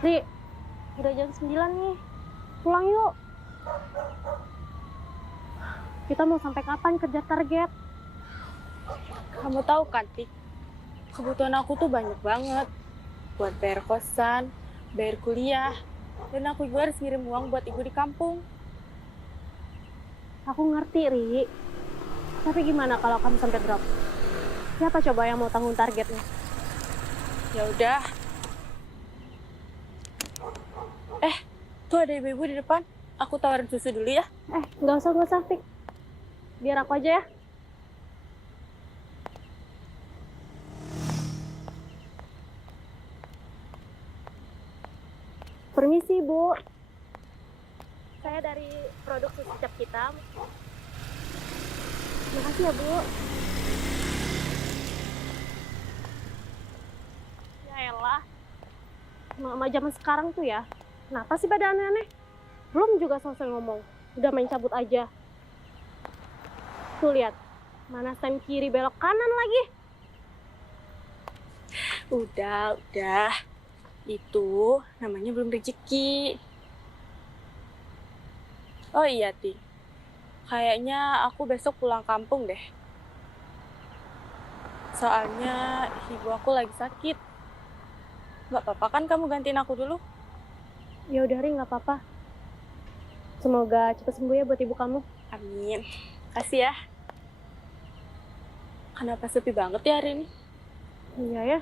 Ri, udah jam 9 nih. Pulang yuk. Kita mau sampai kapan kerja target? Kamu tahu kan, Tik, kebutuhan aku tuh banyak banget. Buat bayar kosan, bayar kuliah, dan aku juga harus ngirim uang buat ibu di kampung. Aku ngerti, Ri. Tapi gimana kalau kamu sampai drop? Siapa coba yang mau tanggung targetnya? Ya udah. Tuh ada ibu-ibu di depan. Aku tawarin susu dulu ya. Nggak usah, Fik. Biar aku aja ya. Permisi, Bu. Saya dari produk susu cap hitam. Makasih ya, Bu. Ya elah. Mama zaman sekarang tuh ya. Kenapa sih pada aneh-aneh? Belum juga selesai ngomong. Udah main cabut aja. Tuh lihat. Mana stem kiri belok kanan lagi. Udah. Itu namanya belum rezeki. Oh iya, Tik. Kayaknya aku besok pulang kampung deh. Soalnya ibu aku lagi sakit. Gak apa-apa kan kamu gantiin aku dulu? Ya udah, Ri, nggak apa-apa. Semoga cepat sembuh ya buat ibu kamu. Amin. Kasih ya. Kenapa sepi banget ya hari ini? Iya ya.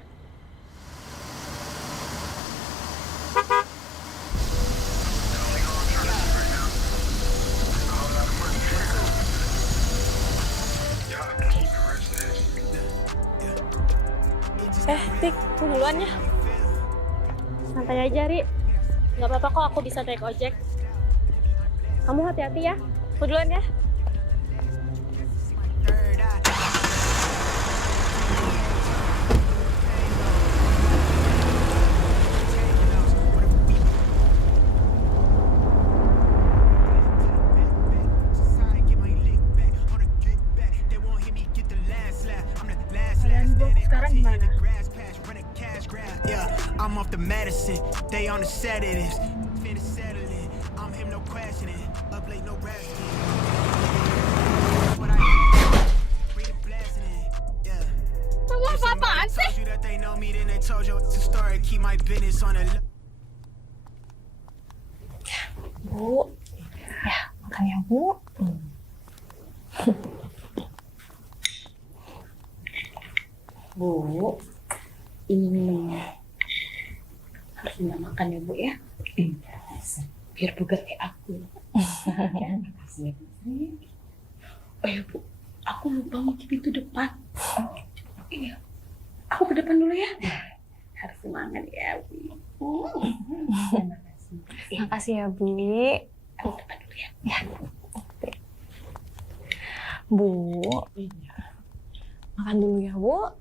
Tik, aku duluan ya. Santai aja, Ri. Nggak apa-apa kok, aku bisa naik ojek. Kamu hati-hati ya. Aku duluan ya. Sekarang gimana? Yeah, I'm off the medicine. They on the set of this. Finna settle it. I'm him, no questioning. Up late, no rest. What I read it, blasting it. Yeah. Kamu apa-apaan sih? Told you that they know me, then they told you it's a story. Keep my business on the Bu. Ya, makan ya, Bu. Bu, ini minumnya. Harus banyak makan ya, Bu ya. Biar bugar kayak aku. Ya, makasih ya, Bu. Oh ya, Bu. Aku lupa mau ke pintu depan. Iya. Aku ke depan dulu ya. Harus semangat ya, Bu. Makasih ya, Bu. Aku ke depan dulu ya. Ya. Bu, Iya. makan dulu ya, Bu.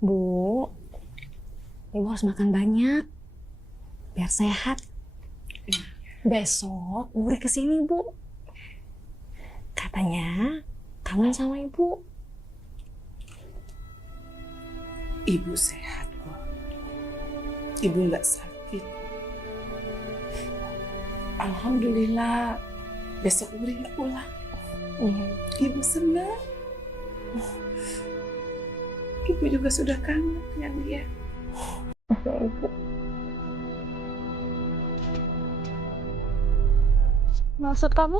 Bu, Ibu harus makan banyak biar sehat. Besok Uri kesini, Bu. Katanya kangen sama Ibu. Ibu sehat kok. Ibu nggak sakit. Alhamdulillah. Besok Uri nggak pulang. Iya. Ibu senang. Ibu juga sudah kangen dengan dia. Ibu. Maksud kamu?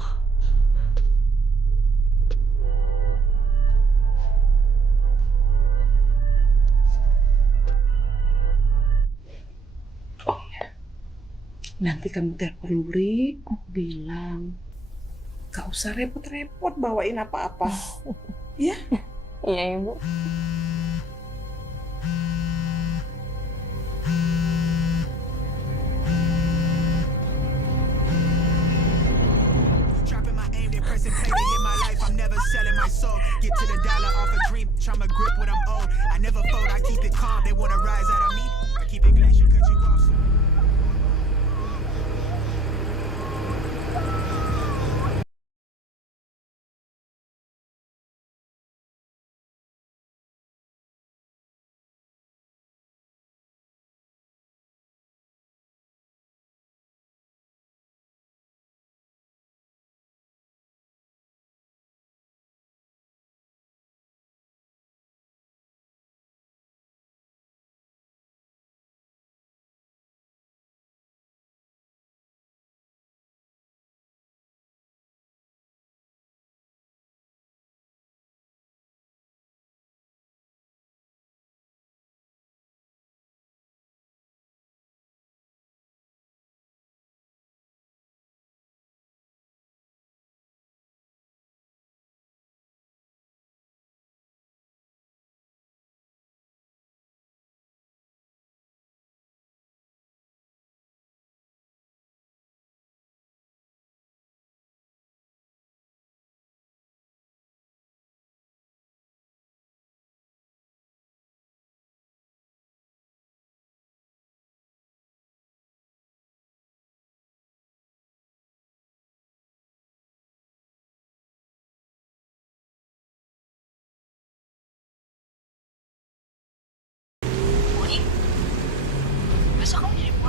Oh ya, nanti kamu telepon Luri, bilang gak usah repot-repot bawain apa-apa. Ya? Iya, Ibu. Dropping my aim, they pressing play to hit my life. I'm never selling my soul. Get to the dollar off a dream. Tryna grip what I'm owed. I never fold, I keep it calm. They wanna rise out of me. I keep it glacier, cut you off.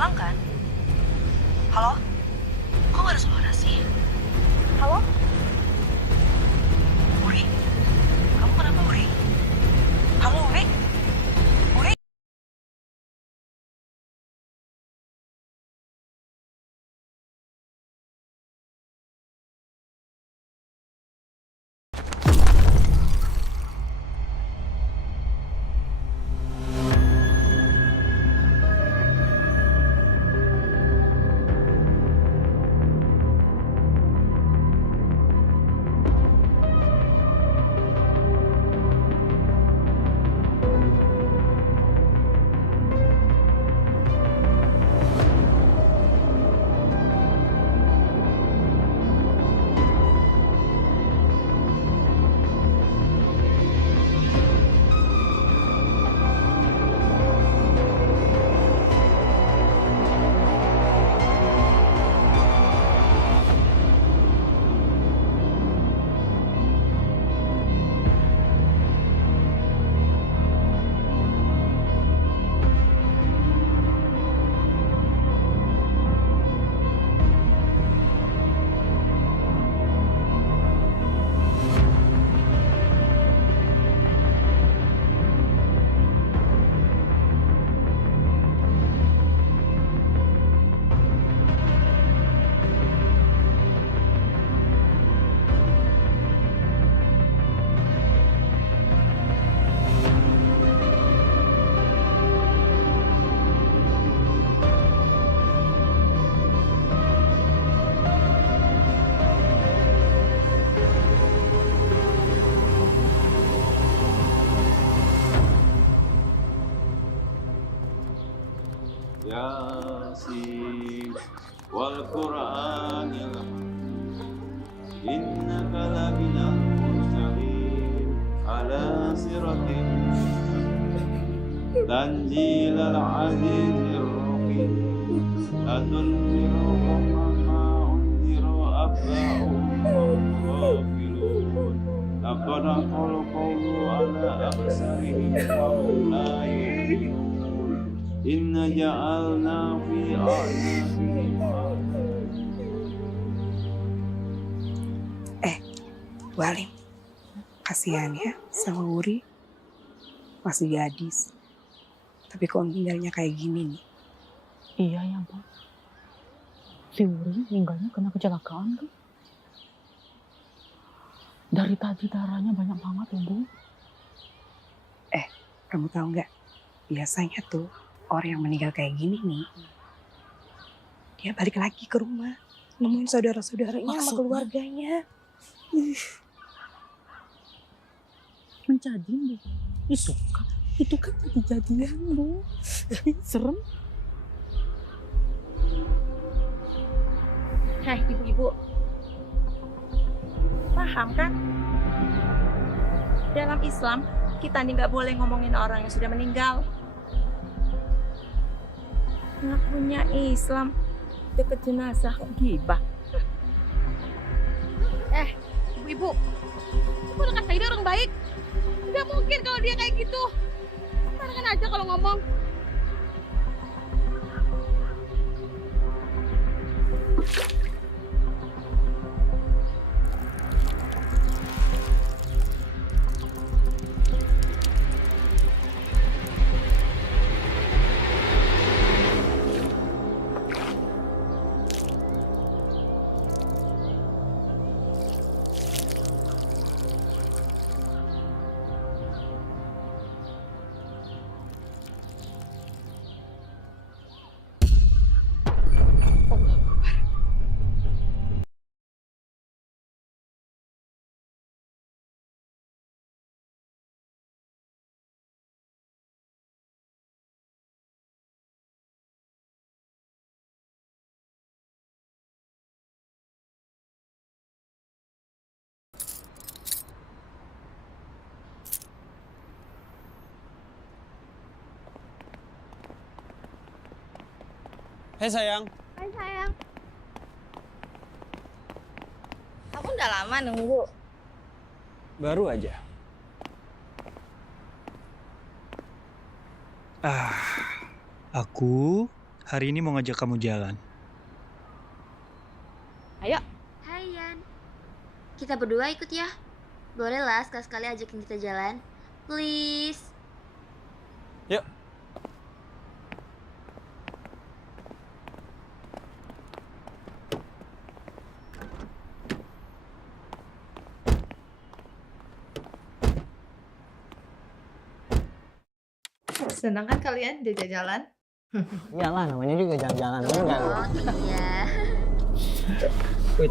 pulang kan? Halo? Kok gak ada suara sih? Halo? Uri? Kamu kenapa, Uri? Halo, Uri? Uri? Yasin wal Qur'anil innaka laminal mursalin ala siratin tanzilal azizir rahim latunziru ma unziru abba'um ghafilun laqad qawlu ala aksarihim wa hum la yu'minun Inna ja'alna fi a'naqihim Walim, kasihan ya sama Uri. Masih gadis. Tapi kok meninggalnya kayak gini nih. Iya ya, Pak. Si Uri meninggalnya kena kecelakaan tuh. Dari tadi darahnya banyak banget ya, Bu. Kamu tahu nggak? Biasanya tuh orang yang meninggal kayak gini nih, dia balik lagi ke rumah, nemuin saudara-saudaranya sama Maksudnya? keluarganya. Menjadi, Bu. Itu kan kejadian, Bu. Serem. Hei ibu-ibu, paham kan? Dalam Islam, kita nih nggak boleh ngomongin orang yang sudah meninggal. Ngakunya Islam, deket jenazah kok gibah. Ibu-ibu, ibu udah kata dia orang baik. Nggak mungkin kalau dia kayak gitu. Sembarangan aja kalau ngomong. Hei sayang, Hai sayang. Kamu udah lama nunggu. baru aja. Aku Hari ini mau ngajak kamu jalan. Ayo. Hai Yan, kita berdua ikut ya. Boleh lah sekali-sekali ajakin kita jalan. Please. Yuk. Senang kan kalian diajak jalan? Iyalah, namanya juga jalan-jalan juga. Oh iya. Wait.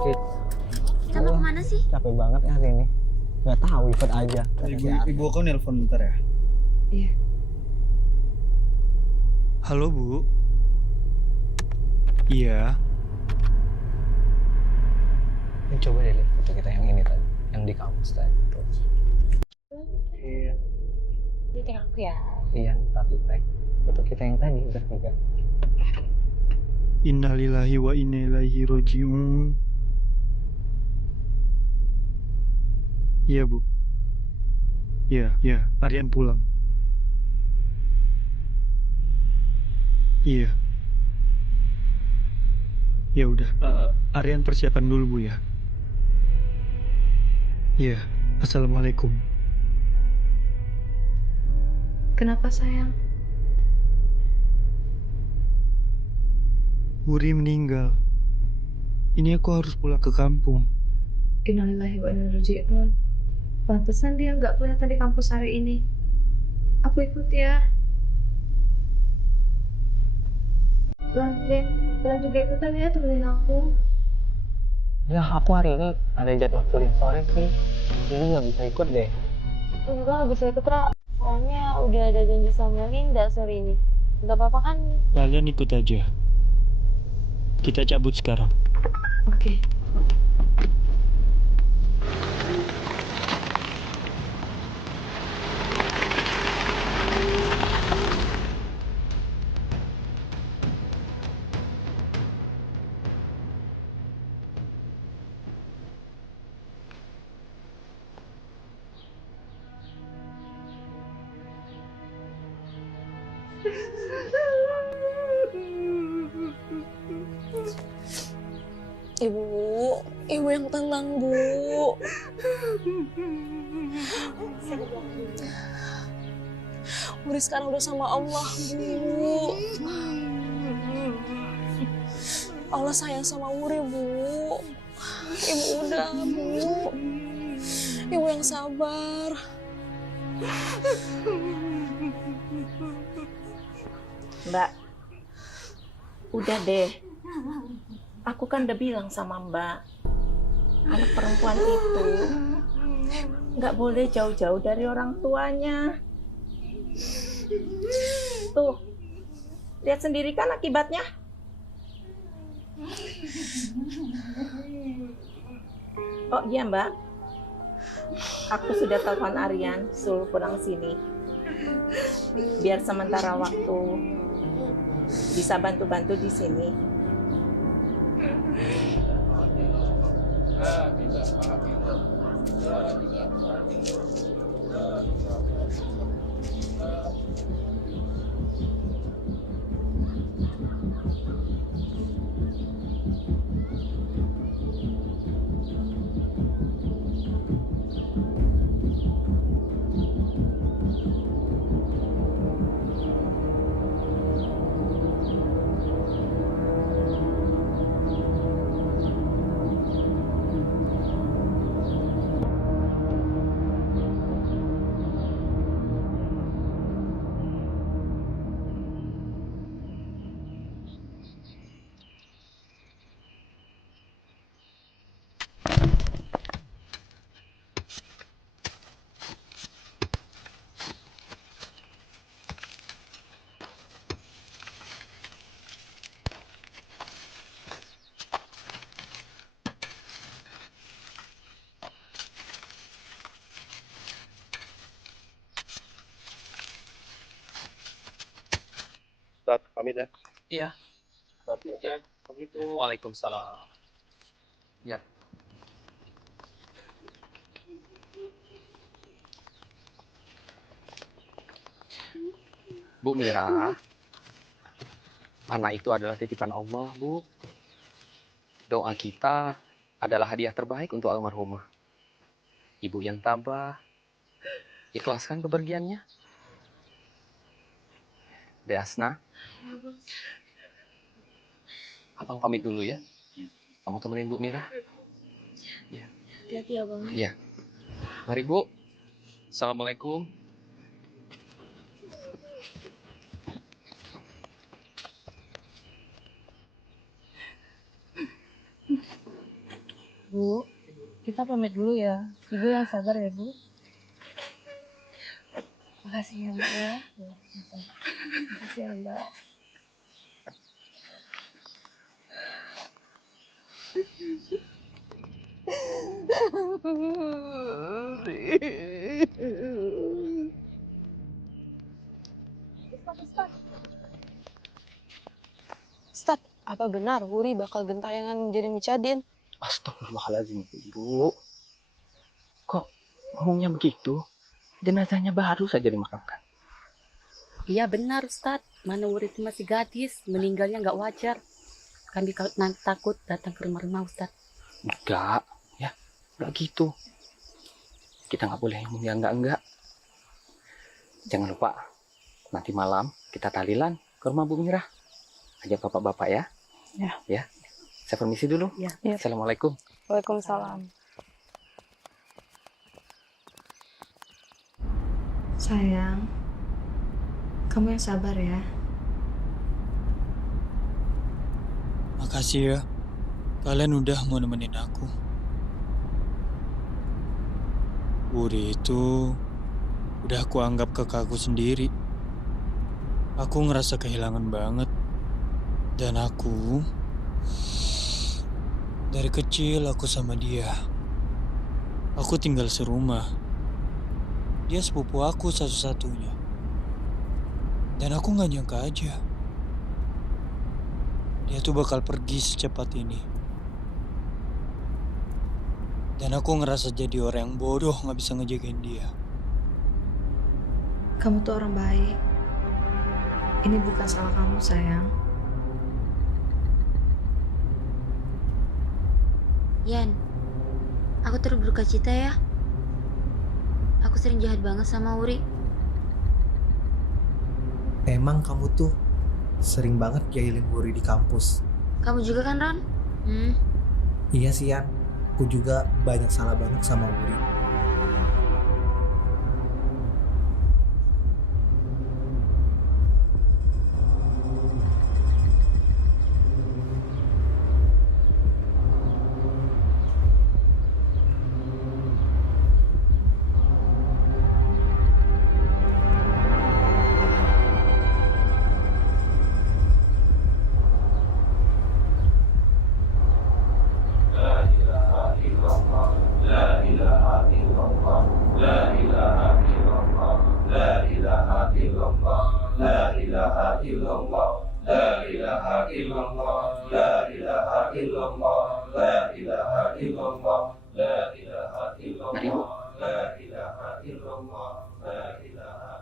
Kita mau kemana sih? Capek banget ya hari ini. Gak tahu, ikut aja. Ibu aku nelpon bentar ya. Iya. Halo Bu. Iya. Ini coba deh lihat foto kita yang ini tadi, yang di kampus tadi. Iya. Dia tengok aku ya. Iya, tapi tag foto kita yang tadi udah juga. Innalillahi wa inna ilaihi roji'un. Iya Bu. Iya, Aryan pulang. Iya. Ya udah, Aryan persiapan dulu Bu ya. Iya, assalamualaikum. Kenapa sayang? Wuri meninggal. Ini aku harus pulang ke kampung. Innalillahi wa inna ilaihi raji'un. Pantesan dia nggak kelihatan di kampus hari ini. Aku ikut ya. Lan juga ikutan ya temenin aku. Ya, aku hari ini ada jadwal kuliah sore sih. Jadi nggak bisa ikut deh. Enggak bisa ikut, Ra. Soalnya udah ada janji sama Linda sore ini. Enggak apa-apa kan? Kalian ikut aja. Kita cabut sekarang. Oke. Ibu yang tenang, Bu. Wuri sekarang udah sama Allah, Bu. Allah sayang sama Wuri, Bu. Ibu udah, Bu. Ibu yang sabar. Mbak, udah deh. Aku kan udah bilang sama Mbak, anak perempuan itu nggak boleh jauh-jauh dari orang tuanya. Tuh, lihat sendiri kan akibatnya. Oh iya Mbak, aku sudah telepon Aryan suruh pulang sini. Biar sementara waktu bisa bantu-bantu di sini. Ustaz, pamit ya. Iya. Waalaikumsalam. Ya. Bu Mira. Anak itu adalah titipan Allah, Bu. Doa kita adalah hadiah terbaik untuk almarhumah. Ibu yang tabah, ikhlaskan kepergiannya. Dek Asna, Abang pamit dulu ya. Kamu temenin Bu Mira. Ya. Hati-hati ya, Bang. Iya. Mari Bu. Assalamualaikum. Bu, kita pamit dulu ya. Ibu yang sabar ya, Bu. Makasih ya, Mbak ya. Makasih ya, Mbak. Ustad, apa benar Wuri bakal gentayangan jadi Micadin? Astagfirullahaladzim, Ibu. Kok ngomongnya begitu? Jenazahnya baru saja dimakamkan. Iya benar Ustadz, mana Wuri itu masih gadis, meninggalnya nggak wajar. Kami takut datang ke rumah-rumah Ustadz. Enggak, ya, enggak gitu. Kita nggak boleh ngomong yang enggak. Jangan lupa, nanti malam kita tahlilan ke rumah Bu Mirah. Ajak bapak-bapak ya. Ya. Ya. Saya permisi dulu. Ya. Assalamualaikum. Waalaikumsalam. Sayang, kamu yang sabar ya. Makasih ya. Kalian udah mau nemenin aku. Wuri itu udah aku anggap kakakku sendiri. Aku ngerasa kehilangan banget. Dan aku dari kecil aku sama dia. Aku tinggal serumah. Dia sepupu aku satu-satunya. Dan aku gak nyangka aja dia tuh bakal pergi secepat ini. Dan aku ngerasa jadi orang yang bodoh gak bisa ngejagain dia. Kamu tuh orang baik. Ini bukan salah kamu, sayang. Yan, aku turut berduka cita ya. Aku sering jahat banget sama Wuri. Emang kamu tuh sering banget jahilin Wuri di kampus. Kamu juga kan, Ron? Iya sih, Yan. Aku juga banyak salah banget sama Wuri.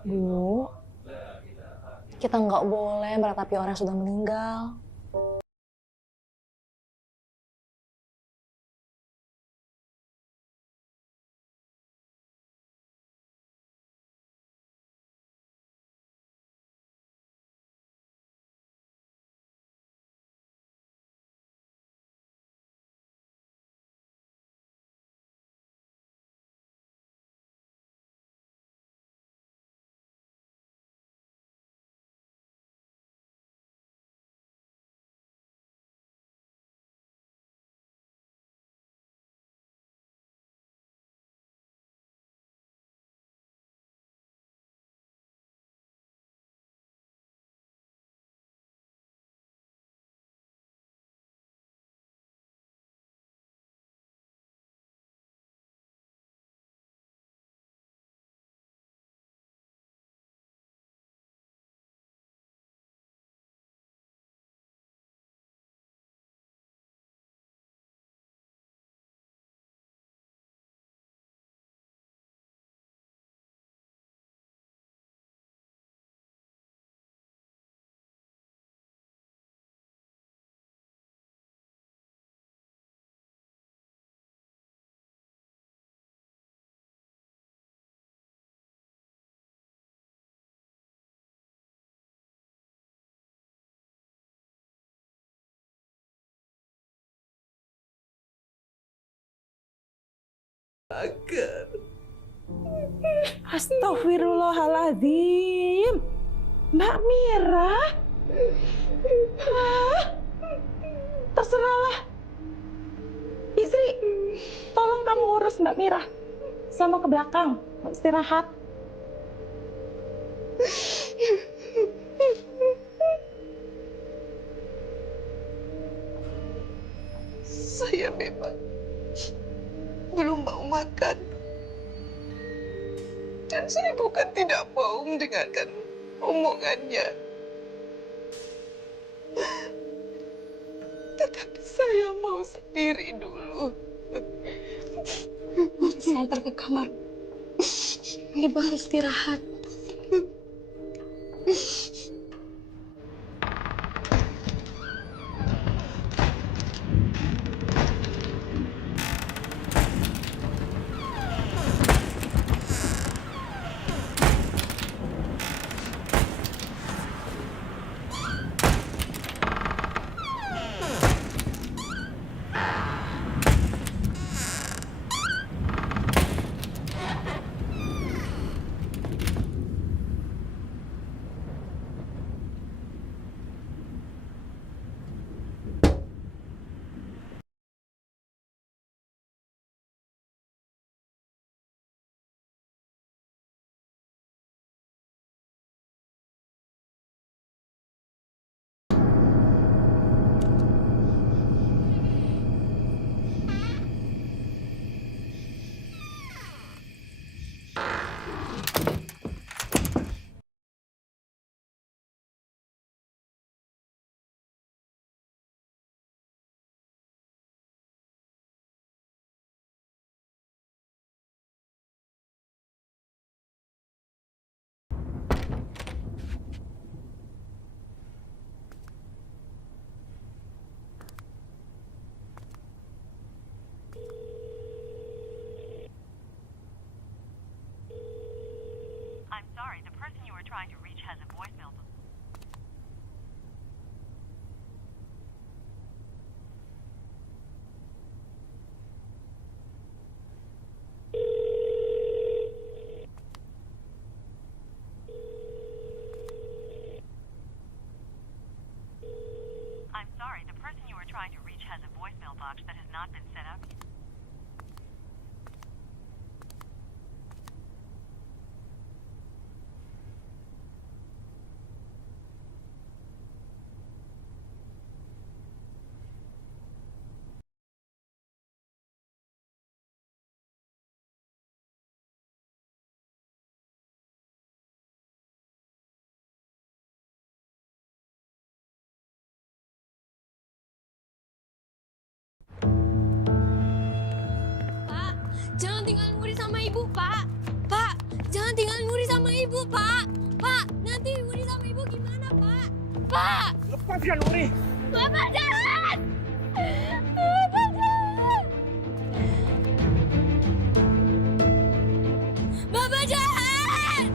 Bu, kita nggak boleh meratapi orang yang sudah meninggal. makan. Astagfirullahaladzim. Mbak Mira. Terserahlah. Istri, tolong kamu urus Mbak Mira. Sama ke belakang, istirahat. Saya memang belum mau makan. Dan saya bukan tidak mau mendengarkan omongannya. Tetapi saya mau sendiri dulu. Saya antar ke kamar. Ibu harus istirahat. I'm sorry, the person you were trying to reach has a voicemail. I'm sorry, the person you were trying to reach has a voicemail box that has not been set up. Jangan tinggalin Wuri sama ibu, Pak. Pak, jangan tinggalin Wuri sama ibu, Pak. Pak, nanti Wuri sama ibu gimana, Pak? Pak! Lepaskan Wuri! Bapak jahat! Bapak jahat! Bapak jahat!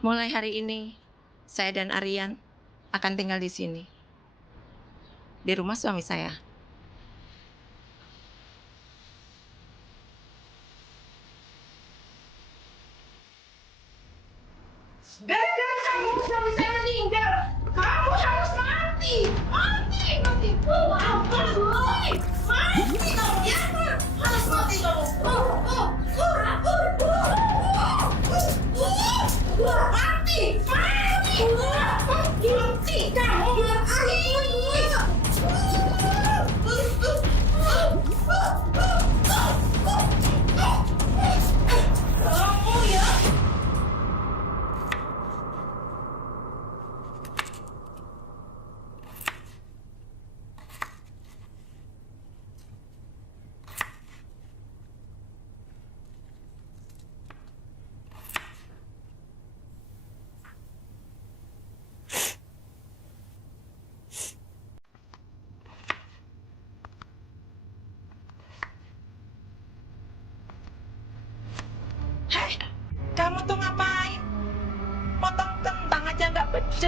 Mulai hari ini, saya dan Aryan akan tinggal di sini. Di rumah suami saya. Gara-gara kamu suami saya meninggal. Kamu harus mati. Mati, mati. Mati kamu ya. Harus mati kamu. Mati. Mati kamu.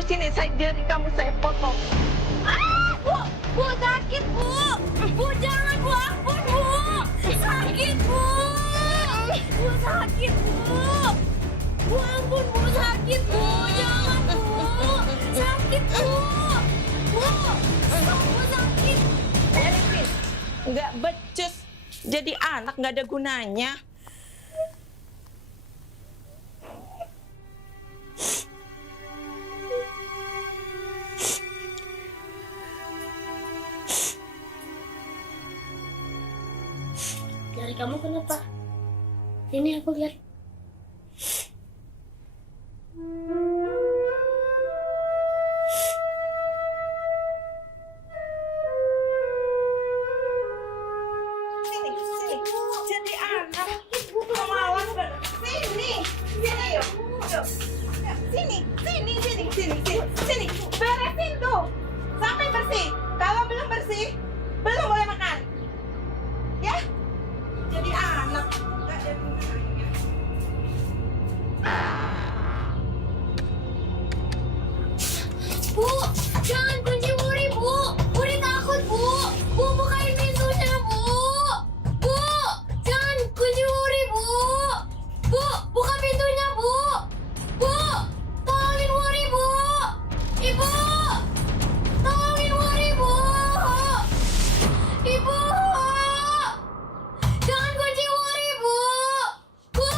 sini jadi kamu saya potong. Bu sakit bu. Bu jangan bu, ampun bu. Sakit bu. Bu sakit bu. Bu ampun bu sakit bu. Jangan bu. Sakit bu. Bu. Bu sakit. Nggak becus. Jadi anak nggak ada gunanya. Jari kamu kenapa? Ini aku lihat. Sini. Jadi anak. Malas banget. Sini yuk. Sini. Beresin tuh. Sampai bersih. Kalau belum bersih, belum boleh makan. Ya? Jadi anak. Nggak ada gunanya. Bu, jangan kunci Wuri, Bu. Wuri takut, Bu. Bu, bukain pintunya, Bu. Bu, jangan kunci Wuri, Bu. Bu, buka pintunya, Bu. Bu, tolongin Wuri, Bu. Ibu, tolongin Wuri, Bu. Ibu, jangan kunci Wuri, Bu. Bu.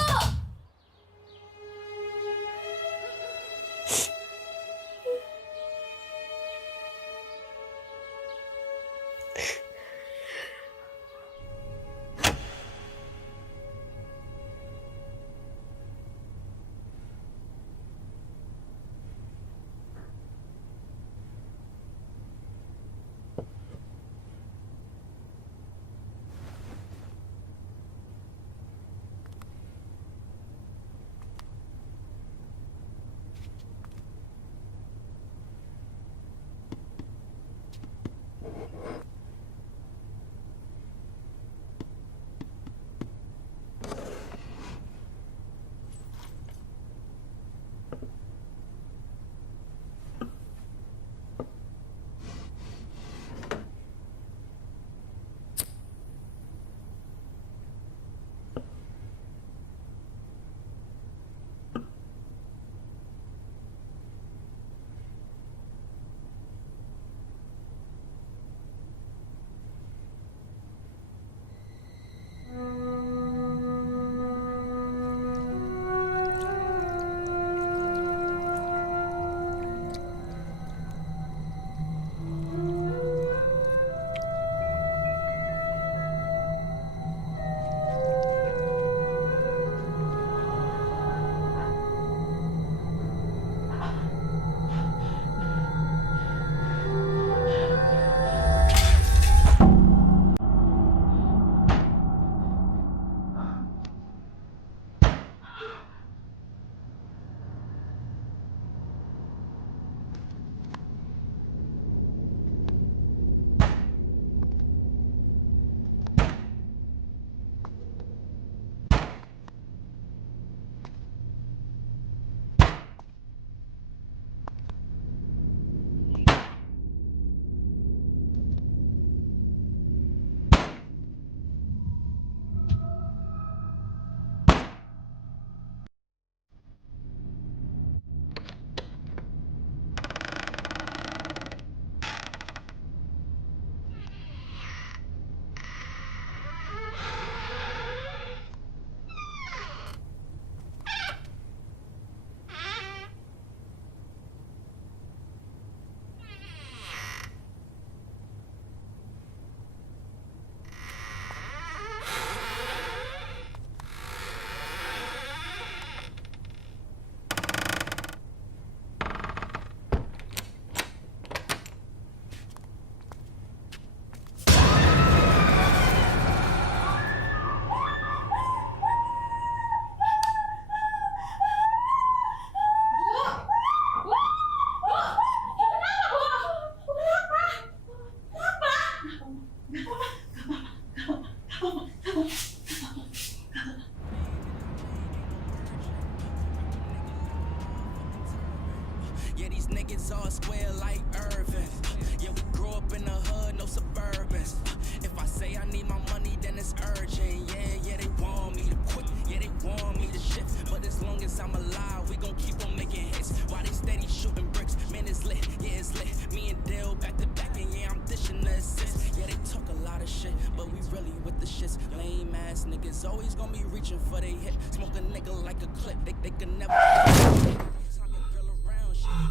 long as I'm alive, we gon' keep on making hits. While they steady shooting bricks, man, it's lit, yeah, it's lit. Me and Dale back to back, and yeah, I'm dishing the assist. Yeah, they talk a lot of shit, but we really with the shits. Lame ass niggas always gon' be reaching for they hit. Smoke a nigga like a clip, they can never.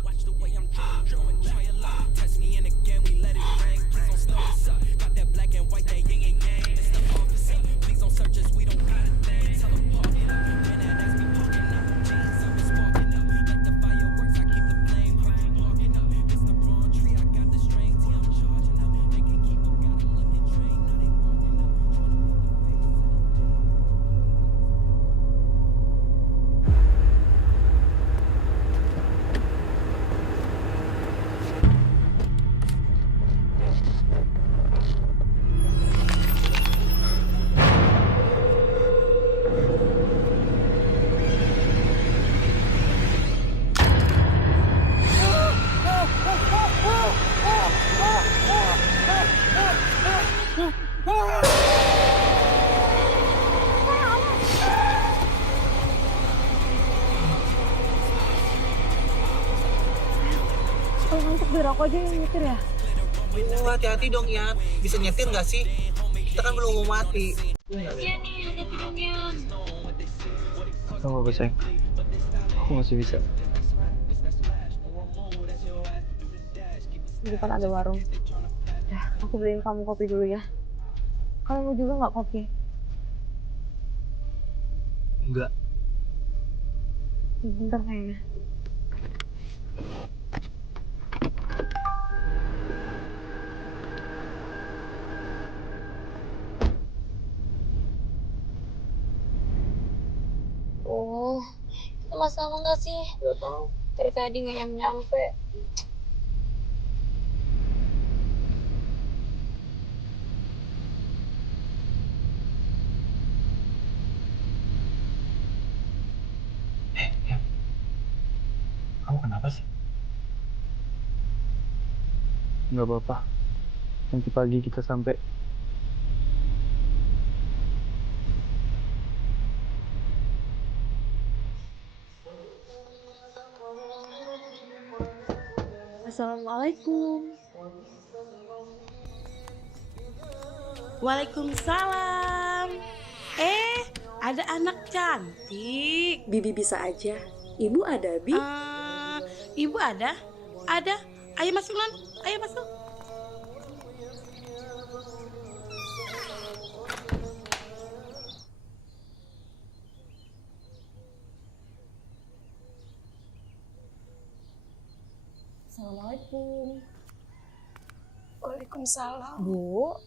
Watch the way I'm drilling, try a lot. Test me in again, we let it rain. Please don't slow us up. Got that black and white, that yin and yang. It's the officer. Please don't search us, we don't got a thing. Tell them park it up. Man, that ass be parking up. Jeans up, it's sparking up. Like the fireworks, I keep the flame. Heard you barking up. It's the wrong tree, I got the strings. Yeah, I'm charging up. They can keep up, got them looking trained. Now they walking up. Kalau ngantuk biar aku aja yang nyetir ya. Oh, hati-hati dong ya. Bisa nyetir nggak sih? Kita kan belum mau mati. Iya nih, hati-hati dong Yan. Kamu apa sayang? Aku masih bisa. Di depan ada warung. Ya, aku beliin kamu kopi dulu ya. Kamu mau juga nggak kopi? Enggak. Bentar kayaknya. Oh, kita masalah nggak sih? Nggak tahu. Dari tadi nggak nyampe. Kamu kenapa sih? Nggak apa-apa. Nanti pagi kita sampai. Assalamualaikum. Waalaikumsalam. Ada anak cantik. Bibi bisa aja. Ibu ada, Bi? Ibu ada? Ada. Ayo masuk, Non. Ayo masuk. Assalamualaikum. Waalaikumsalam. Bu.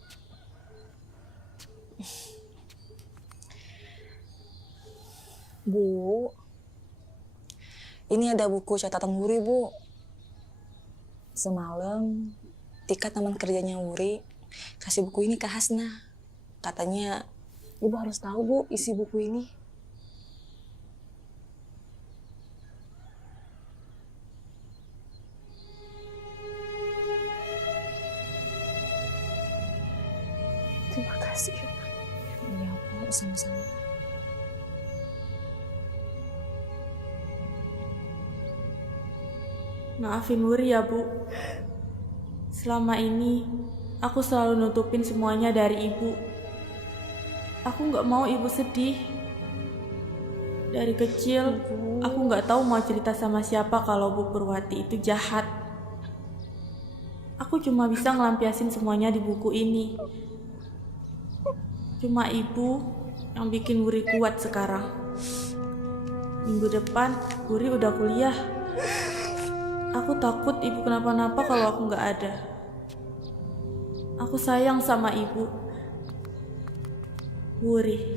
Bu. Ini ada buku catatan Wuri, Bu. Semalam Tika teman kerjanya Wuri kasih buku ini ke Hasna. Katanya Ibu harus tahu, Bu, isi buku ini. Terima kasih. Iya, Bu, sama-sama. Maafin Wuri ya, Bu. Selama ini, aku selalu nutupin semuanya dari Ibu. Aku nggak mau Ibu sedih. Dari kecil, aku nggak tahu mau cerita sama siapa kalau Bu Purwati itu jahat. Aku cuma bisa ngelampiasin semuanya di buku ini. Cuma Ibu yang bikin Wuri kuat sekarang. Minggu depan, Wuri udah kuliah. Aku takut Ibu kenapa-napa kalau aku nggak ada. Aku sayang sama Ibu. Wuri.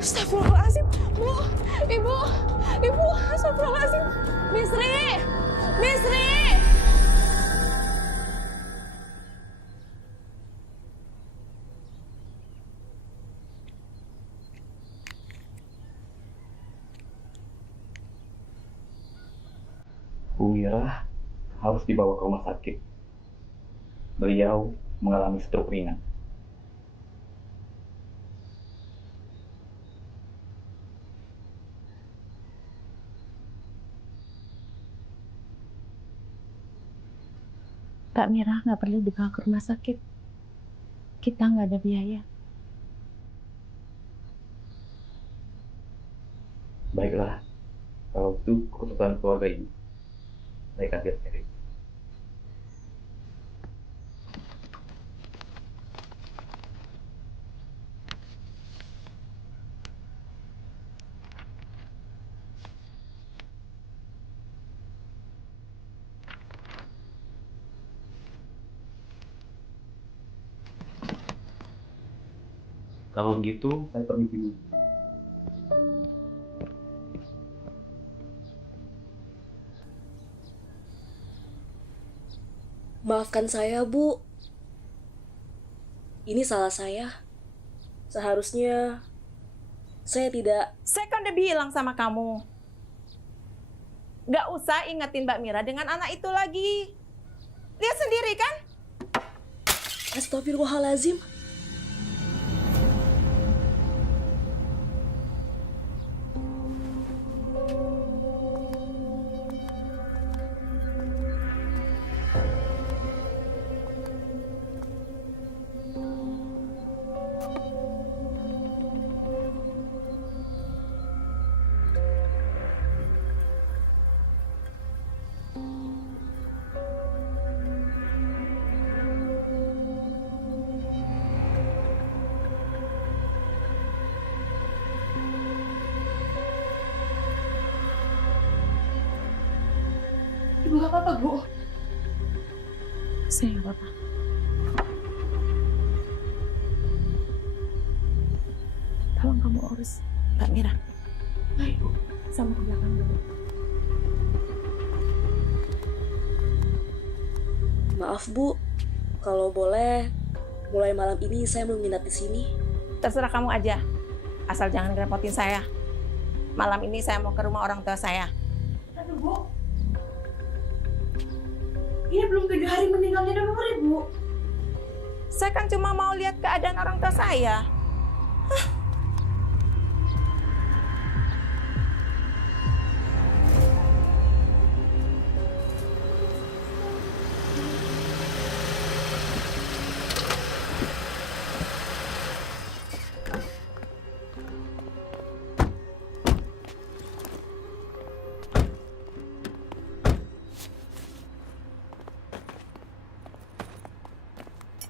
Astagfirullahaladzim, Bu, Ibu, astagfirullahaladzim. Misri. Mira harus dibawa ke rumah sakit. Beliau mengalami stroke ringan. Kak Mira nggak perlu dibawa ke rumah sakit. Kita nggak ada biaya. Baiklah, kalau itu keputusan keluarga ini, saya akan lihat sendiri. Kalau begitu, saya permisi dulu. Maafkan saya, Bu. Ini salah saya. Seharusnya saya tidak... Saya kan udah bilang sama kamu. Gak usah ingetin Mbak Mira dengan anak itu lagi. Lihat sendiri kan? Astagfirullahaladzim. Ibu gak apa-apa, Bu. Saya nggak apa-apa. Tolong kamu urus Mbak Mira. Ayo, Bu. Sama ke belakang dulu. Maaf, Bu. Kalau boleh, mulai malam ini saya mau nginap di sini. Terserah kamu aja. Asal jangan ngerepotin saya. Malam ini saya mau ke rumah orang tua saya. Aduh, Bu. Ini belum 3 hari meninggalnya udah nomor Ibu. Saya kan cuma mau lihat keadaan orang tua saya.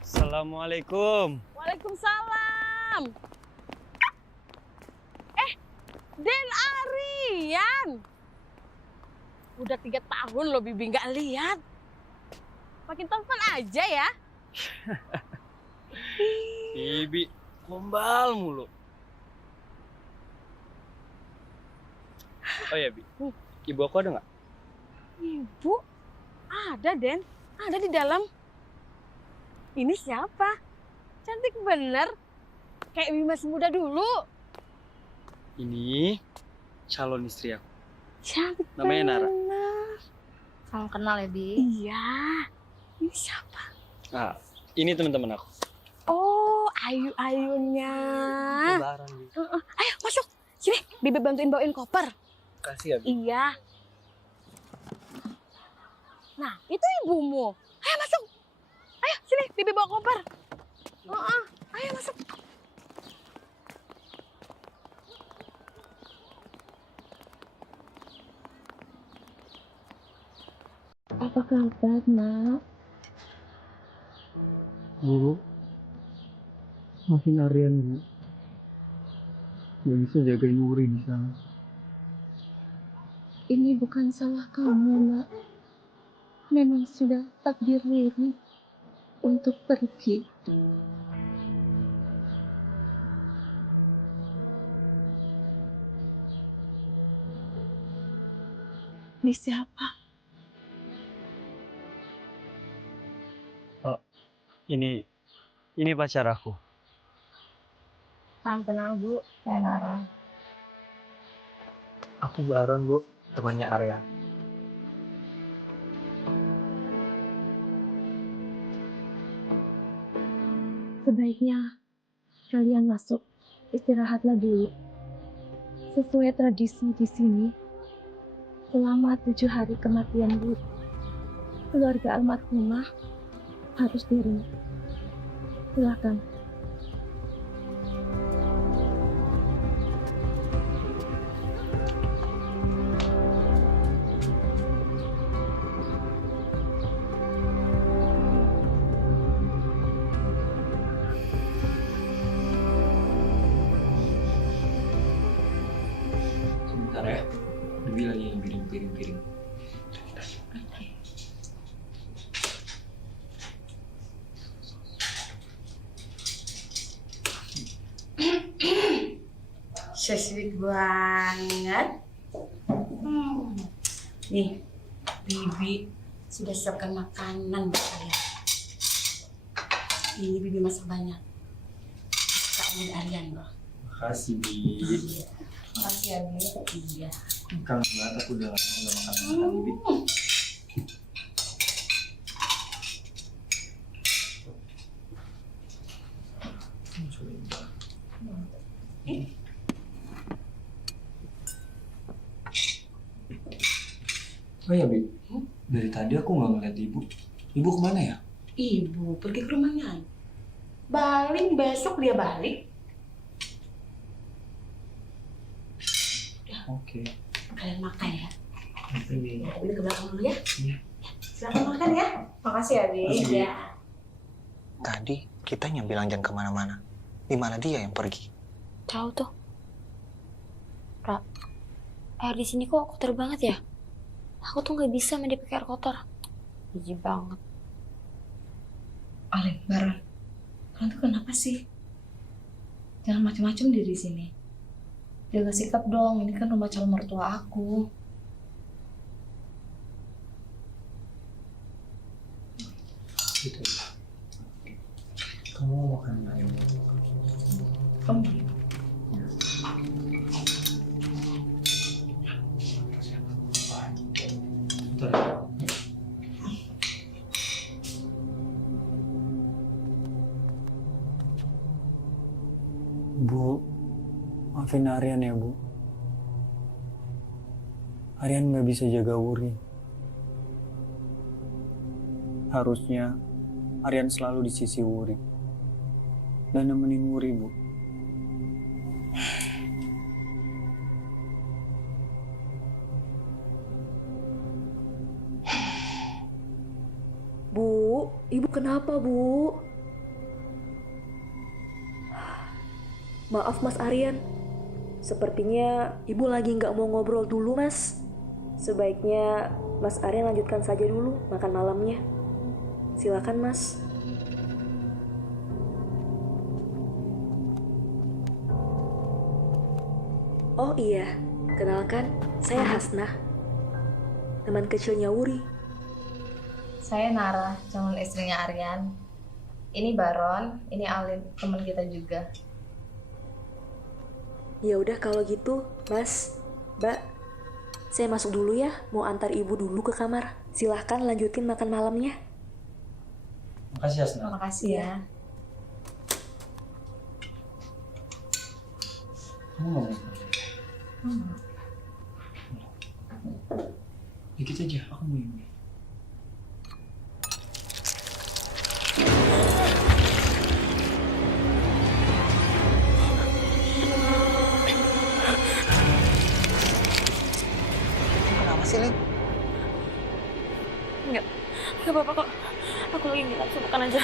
Assalamualaikum. Waalaikumsalam. Den Arian. Udah 3 tahun loh Bibi nggak lihat. Makin telepon aja ya. Bibi, gombal mulu. Oh ya, Bi. Ibu aku ada nggak? Ibu? Ada, Den. Ada di dalam. Ini siapa? Cantik bener. Kayak Bibi masih muda dulu. Ini calon istri aku. Cantik Namanya Nara. bener. Kamu kenal ya, Bi? Iya. Ini siapa? Ah, ini teman-teman aku. Oh, Ayu-ayunya. Lebaran, Bi. Ayo masuk. Sini, Bibi bantuin bawain koper. Kasih ya, Bi. Iya. Nah, itu ibumu. Ayo masuk. Ayo, sini, Bibi bawa koper. Ayo masuk. Apa kabar, Nak? Bu, maafin Aryan, Bu. Gak bisa jagain Wuri di sana. Ini bukan salah kamu, Nak. Memang sudah takdir Riri untuk pergi. Ini siapa? Oh, ini pacar aku. Salam kenal, Bu. Saya Nara. Aku Baron, Bu, temannya Arya. Sebaiknya kalian masuk, istirahatlah dulu. Sesuai tradisi di sini, selama 7 hari kematian Bu, keluarga almarhumah harus di rumah. Silakan. Sebentar ya. Dewi lagi yang piring-piring. So sweet banget. Nih, Bibi sudah siapkan makanan buat kalian. Ini Bibi masak banyak. Kesukaan Aryan loh. Makasih, Bi. Makasih ya, Bi. Iya. Kangen banget aku udah lama nggak makan Bi. Oh ya, Bi. Dari tadi aku nggak ngeliat ibu. Ibu kemana ya? Ibu pergi ke rumahnya. Balik besok dia balik. Oke. Kalian makan ya. Oke, Bi. Beli ke belakang dulu ya. Iya. Silakan makan ya. Makasih ya, Bi. Makasih, Bi. Ya. Tadi kitanya bilang jangan kemana-mana. Di mana dia yang pergi? Tahu tuh. Ra, air di sini kok kotor banget ya? Aku tuh nggak bisa mandi pakai air kotor. Jijik banget. Alin, Baron. Kalian tuh kenapa sih? Jangan macam-macam di sini. Jaga sikap dong, ini kan rumah calon mertua aku. Gitu. Kamu mau makan ayam? Kamu Bentar ya. Bu, maafin Aryan ya, Bu. Aryan nggak bisa jaga Wuri. Harusnya Aryan selalu di sisi Wuri dan nemenin Wuri, Bu. Bu, ibu kenapa, Bu? Maaf, Mas Aryan. Sepertinya ibu lagi nggak mau ngobrol dulu, Mas. Sebaiknya Mas Aryan lanjutkan saja dulu makan malamnya. Silakan, Mas. Oh iya, kenalkan, saya Hasnah. Teman kecilnya Wuri. Saya Nara, calon istrinya Aryan. Ini Baron, ini Alin, teman kita juga. Ya udah kalau gitu, Mas, Mbak, saya masuk dulu ya. Mau antar ibu dulu ke kamar. Silahkan lanjutin makan malamnya. Makasih, Hasna. Makasih ya. Kamu mau makan? Dikit aja, aku mau ini. Kenapa sih, Lin? Enggak apa-apa kok. Aku lagi nggak nafsu makan aja.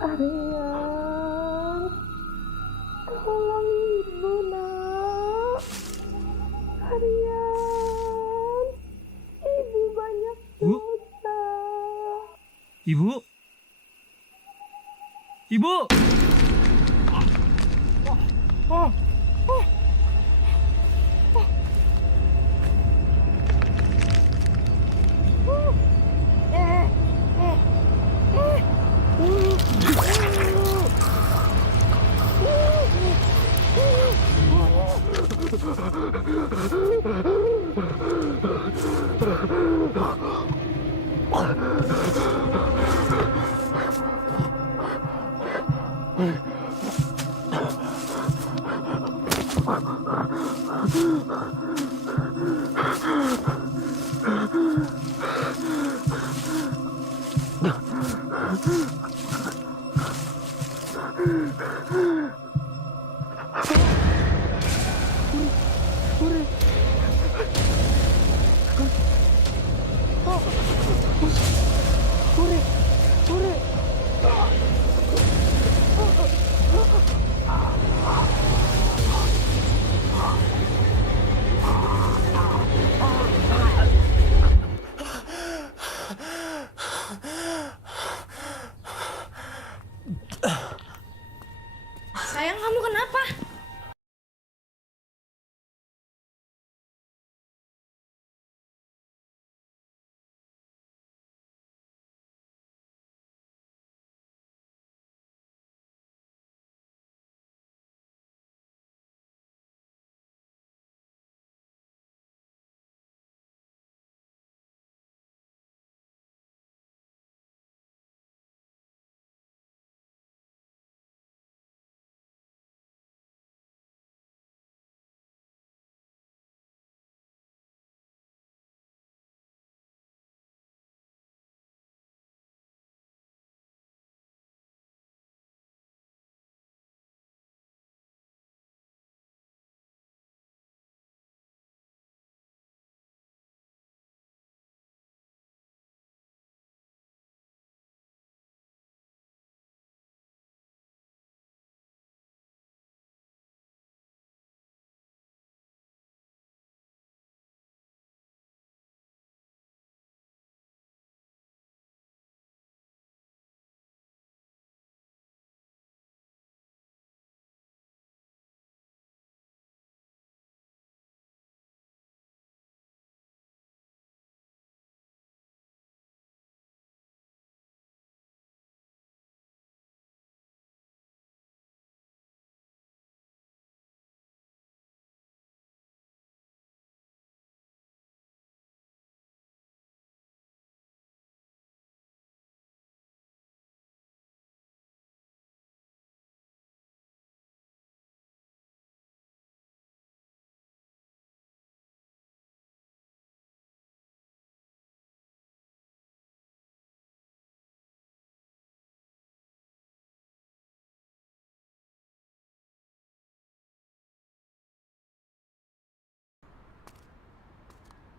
Aryan, tolong ibu nak. Aryan, ibu banyak dosa. Ibu? Ibu! Sayang, kamu kenapa?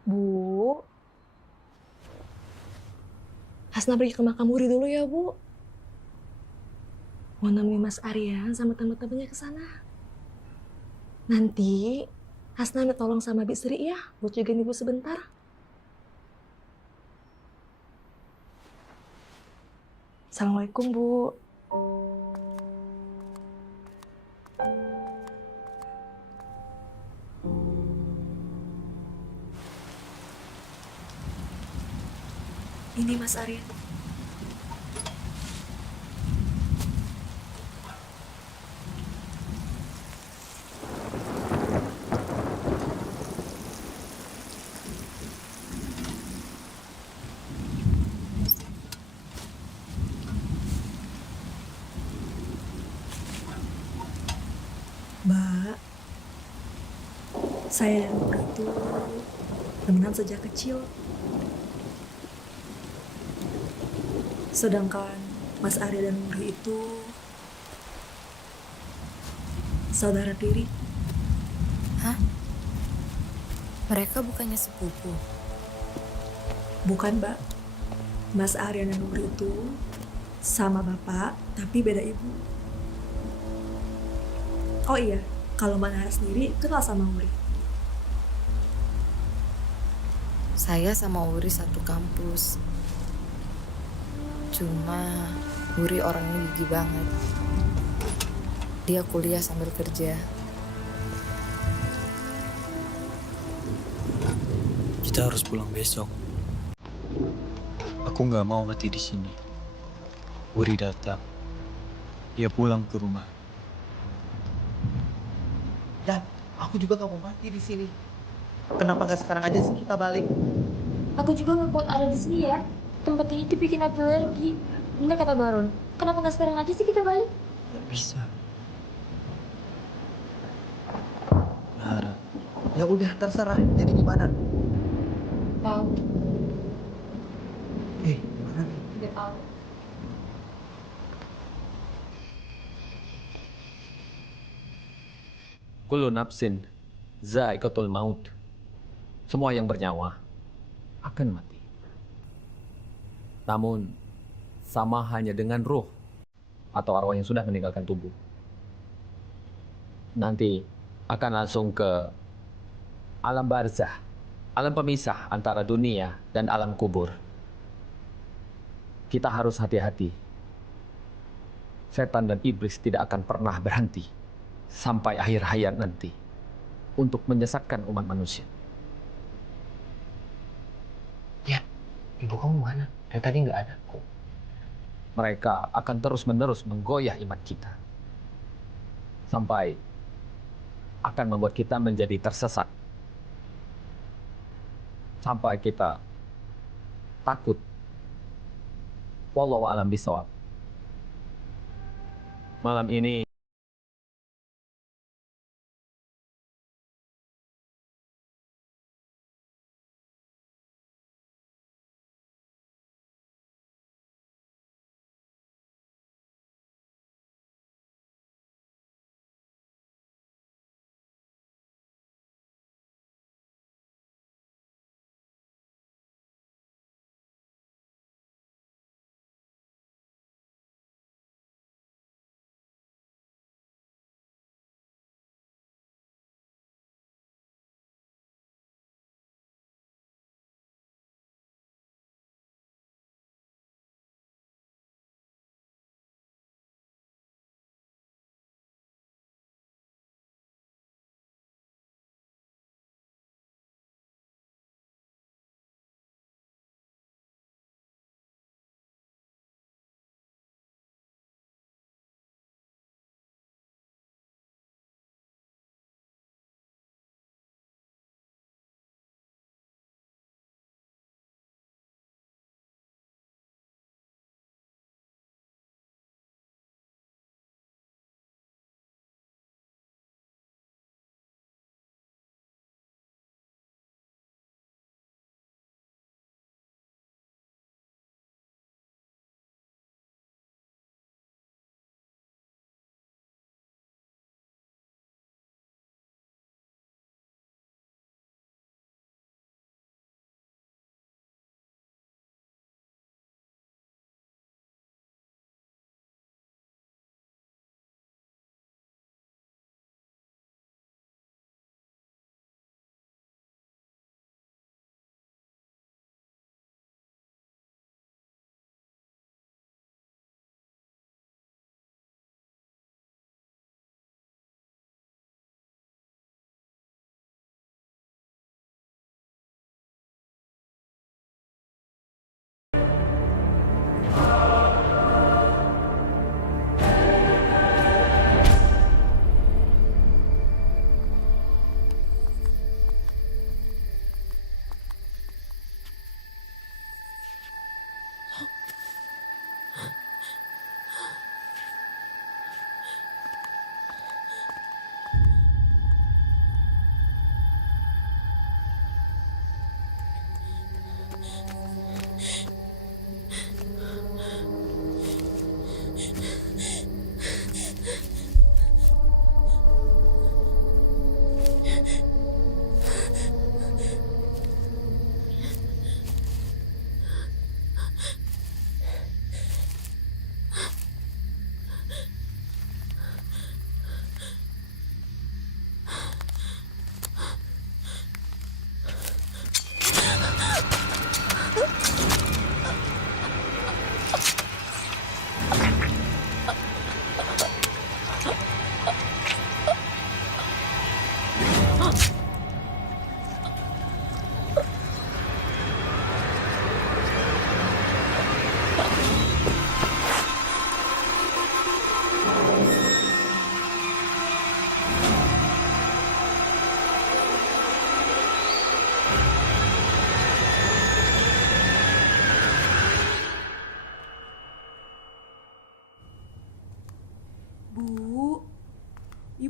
Bu, Hasna pergi ke makam Wuri dulu ya, Bu. Mau nemenin Mas Aryan sama teman-temannya ke sana. Nanti Hasna minta tolong sama Bi Sri ya, buat jagain Ibu sebentar. Assalamualaikum, Bu. Ini Mas Aryan. Mbak, saya dan Mbak itu temenan sejak kecil. Sedangkan Mas Arya dan Muri itu saudara tiri. Hah? Mereka bukannya sepupu? Bukan, Mbak. Mas Arya dan Muri itu sama bapak, tapi beda ibu. Oh iya, kalau Manara sendiri kenal sama Wuri? Saya sama Wuri satu kampus. Cuma Wuri orangnya gigi banget. Dia kuliah sambil kerja. Kita harus pulang besok. Aku nggak mau mati di sini. Wuri datang. Dia pulang ke rumah. Dan aku juga gak mau mati di sini. Kenapa gak sekarang aja sih kita balik? Aku juga nggak kuat ada di sini ya. Tempat ini tuh bikin aku alergi. Bener kata Baron. Kenapa nggak sekarang aja sih kita balik? Gak bisa. Nara. Ya udah terserah. Jadi gimana? Tahu. Gimana nih? Tidak tahu. Kullu nafsin za'iqatul maut. Semua yang bernyawa akan mati. Namun, sama hanya dengan ruh atau arwah yang sudah meninggalkan tubuh. Nanti akan langsung ke alam barzah, alam pemisah antara dunia dan alam kubur. Kita harus hati-hati. Setan dan iblis tidak akan pernah berhenti sampai akhir hayat nanti untuk menyesatkan umat manusia. Ya, ibu kamu mana? Dari tadi nggak ada. Mereka akan terus-menerus menggoyah iman kita. Sampai akan membuat kita menjadi tersesat. Sampai kita takut. Wallahu a'lam bishawab. Malam ini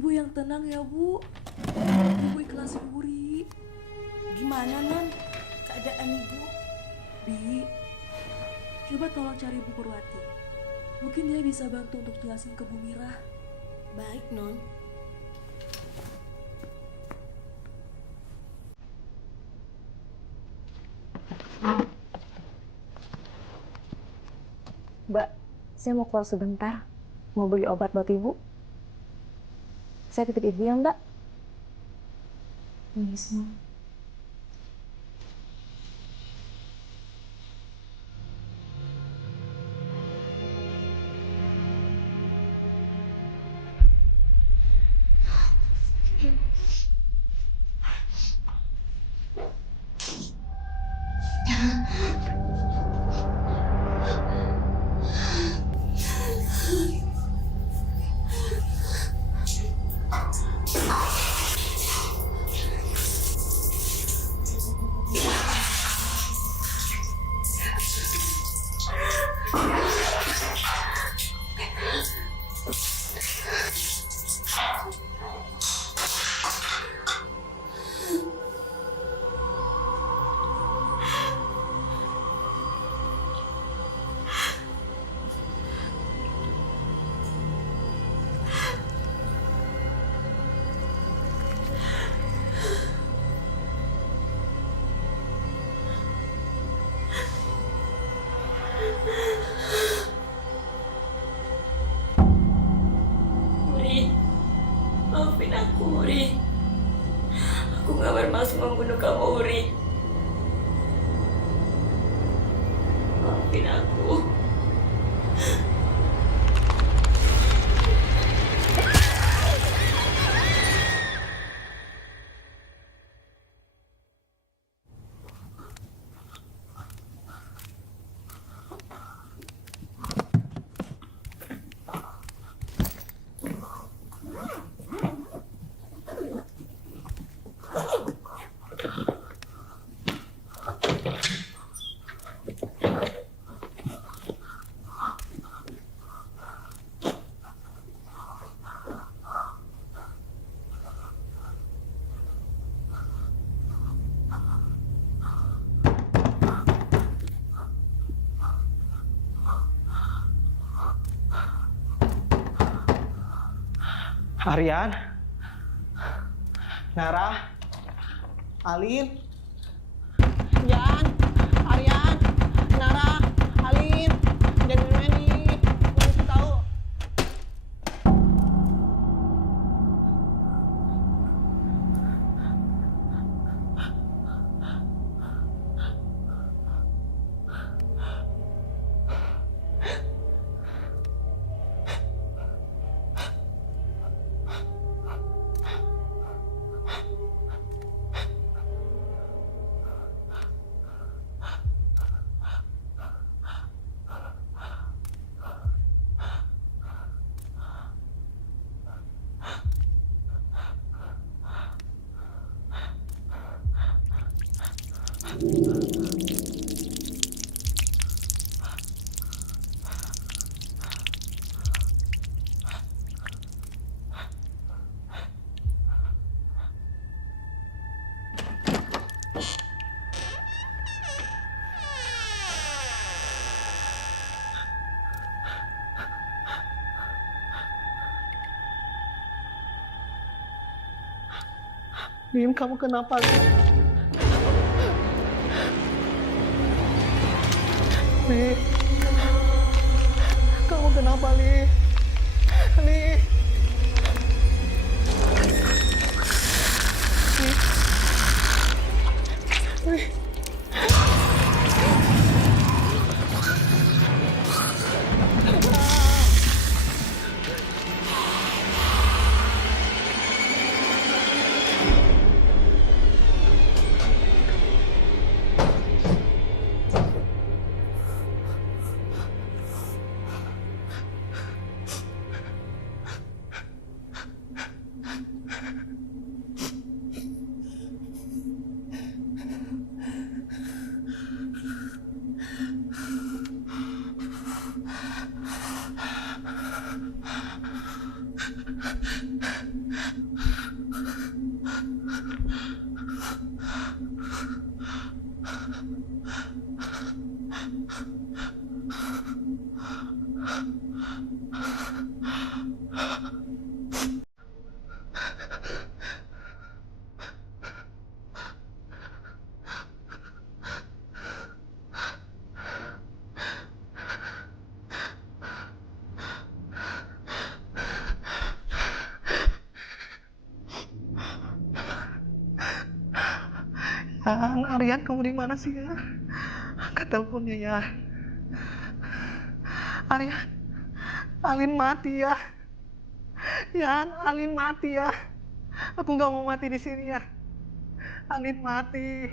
Ibu yang tenang ya, Bu. Ibu ikhlasin Wuri. Gimana, Non? Keadaan Ibu? Bi, coba tolong cari Bu Purwati. Mungkin dia bisa bantu untuk jelasin ke Bu Mira. Baik, Non. Mbak, saya mau keluar sebentar. Mau beli obat buat Ibu. Saya titip Ibu ya, Mbak. Yes, Mbak. Wuri, maafin aku, Wuri. Aku gak bermaksud membunuh kamu, Wuri. Maafin aku. Aryan, Nara, Alin, Jan, Aryan, Nara, Alin, dan Meni, mau tahu. Lim, kamu kenapa? Li, kamu kenapa, Li? Li. Li. Li. Aryan, kamu di mana sih ya? Angkat teleponnya ya. Aryan, Alin mati ya. Ya, Alin mati ya. Aku nggak mau mati di sini ya. Alin mati.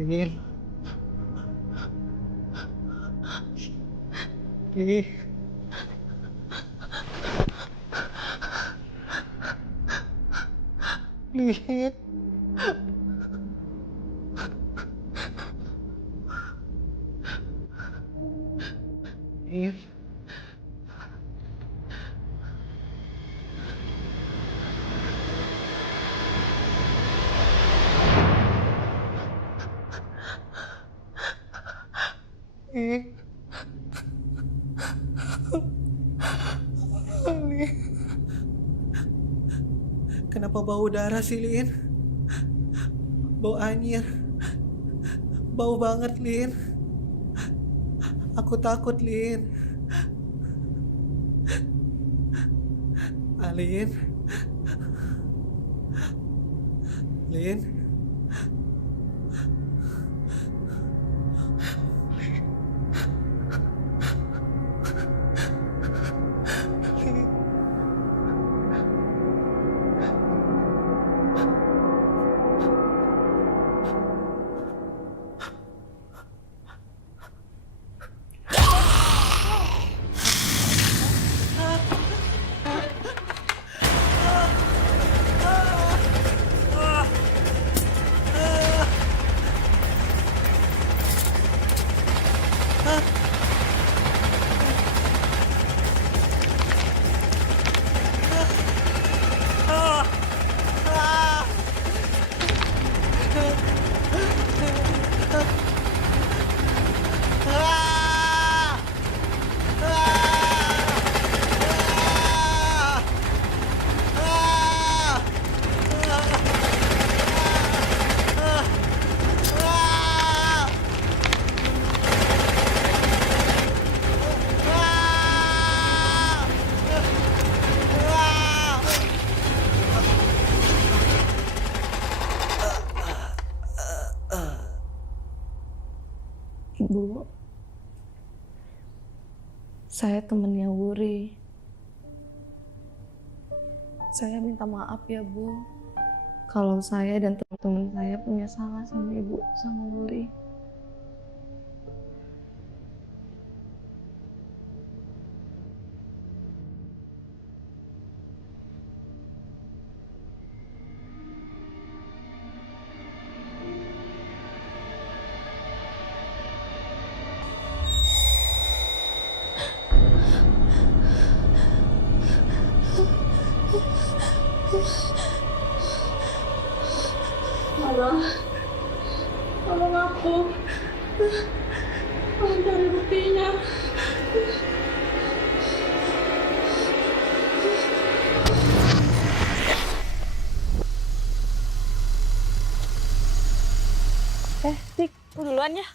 Lin. Lin. Lin. Lin. Lin. Lin. Kenapa bau darah sih, Lin? Bau anyir. Bau banget, Lin. Aku takut, Lin. Alin. Lin. Bu, saya temennya Wuri. Saya minta maaf ya, Bu. Kalau saya dan teman-teman saya punya salah sama Ibu, sama Wuri. Tolong aku. Tolong cari buktinya. Tik, aku duluan ya.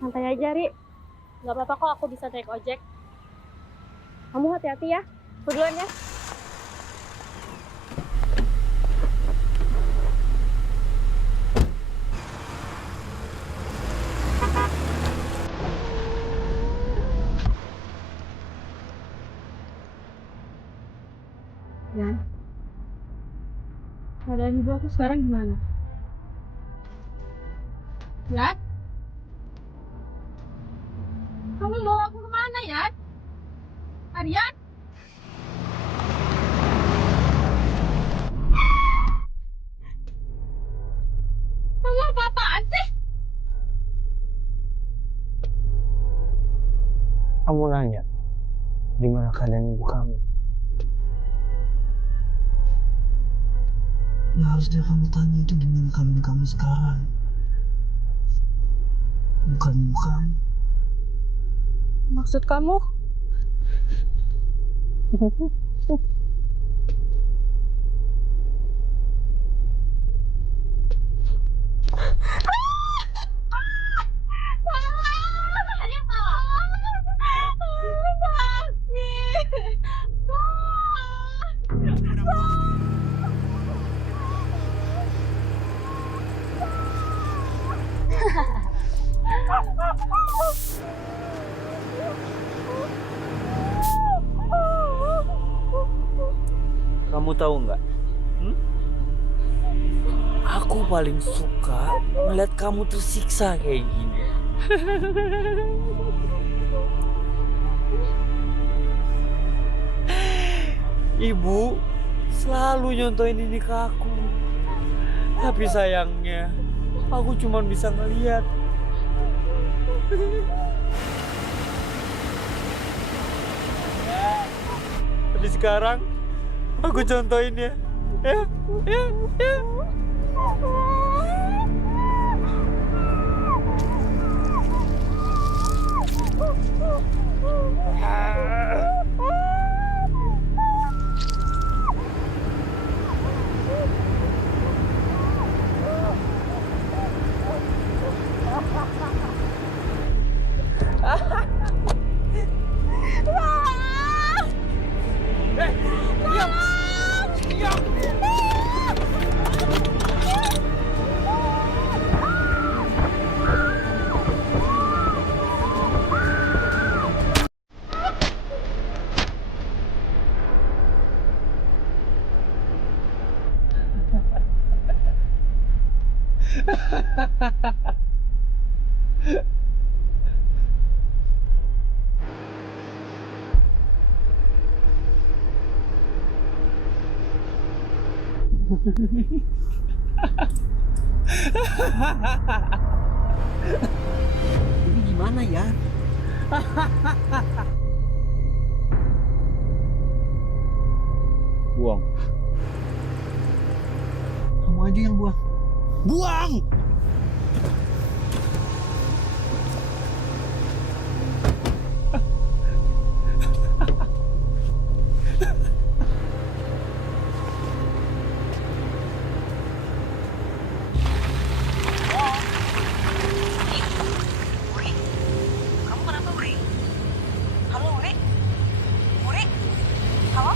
Santai aja, Ri. Gak apa-apa kok, aku bisa naik ojek. Kamu hati-hati ya. Aku duluan ya. Yan, keadaan ibu aku sekarang gimana? Yan? Kamu bawa aku kemana, Yan? Aryan? Kamu apa-apaan sih? Kamu nanya, di mana keadaan ibu kamu? Ya harusnya kamu tanya itu gimana keadaan kamu sekarang. Bukan ibu kamu. Maksud kamu? Kamu tahu nggak? Aku paling suka melihat kamu tersiksa kayak gini. Ibu selalu nyontoin ini ke aku. Tapi sayangnya, aku cuma bisa ngeliat. Tapi sekarang, aku contohin ya. Ya. Ini gimana ya? Buang. Kamu aja yang buang. Buang! Kamu kenapa, Uri? Halo, Uri? Uri? Halo?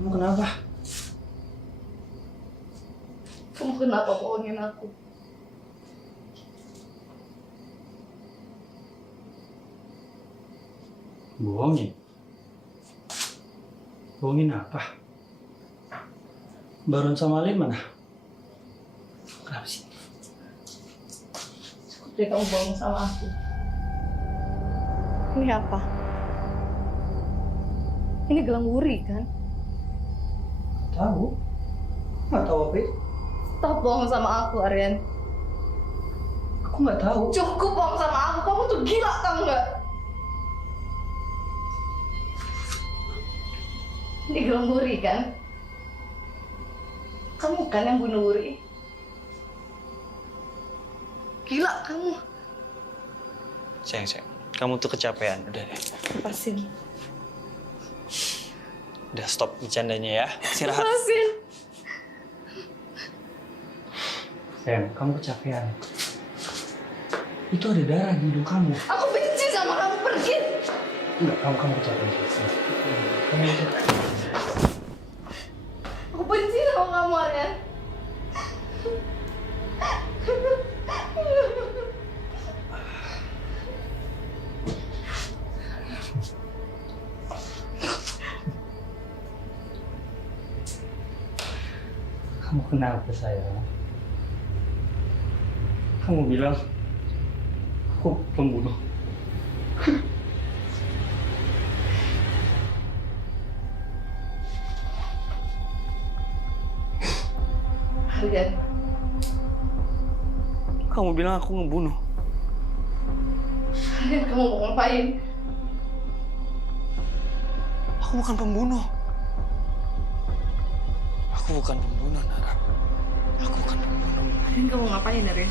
Kamu kenapa? Kamu kenapa bohongin aku? Bohongin? Bohongin apa? Baron sama Alin mana? Kenapa sih? Seperti kamu bohong sama aku. Ini apa? Ini gelang wuri kan? Tahu? Nggak tahu apa itu? Stop bohong sama aku, Aryan. Aku nggak tahu. Cukup bohong sama aku. Kamu tuh gila, tahu nggak? Ini gelang wuri kan? Kamu kan yang bunuh Wuri? Gila kamu. Sayang, kamu tuh kecapean. Udah deh. Lepasin. Udah stop bercandanya ya. Istirahat. Lepasin. Sayang, kamu kecapean. Itu ada darah di hidung kamu. Aku benci sama kamu, pergi. Enggak, kamu kecapean. Kamu kecapean. Aku benci sama kamu, Aryan. Kamu kenapa sayang? Kamu bilang aku pembunuh. Aryan. Kamu bilang aku ngebunuh. Aryan, kamu mau ngapain? Aku bukan pembunuh. Aku bukan pembunuh, Nara. Aku bukan pembunuh. Aryan, kamu mau ngapain, Aryan?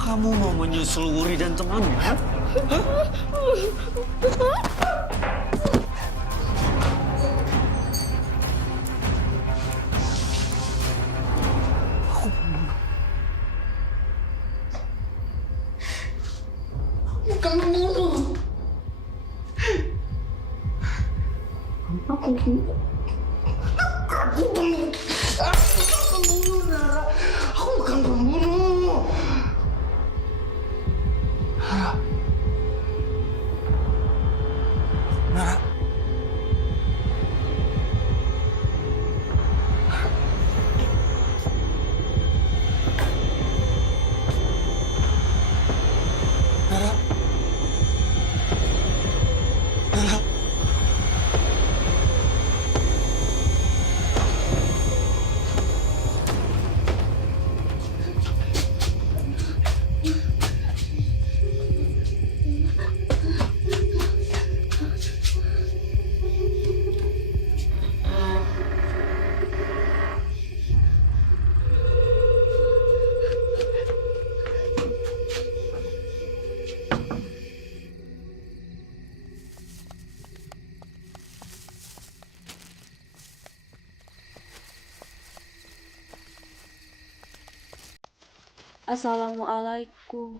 Kamu mau menyusul Wuri dan temannya? Hah? Aku pembunuh. Bukan pembunuh. Aku pembunuh. Aku pembunuh. Aku bukan pembunuh, Nara. Aku bukan pembunuh. Nara. Nara. Nara. Nara. Assalamualaikum.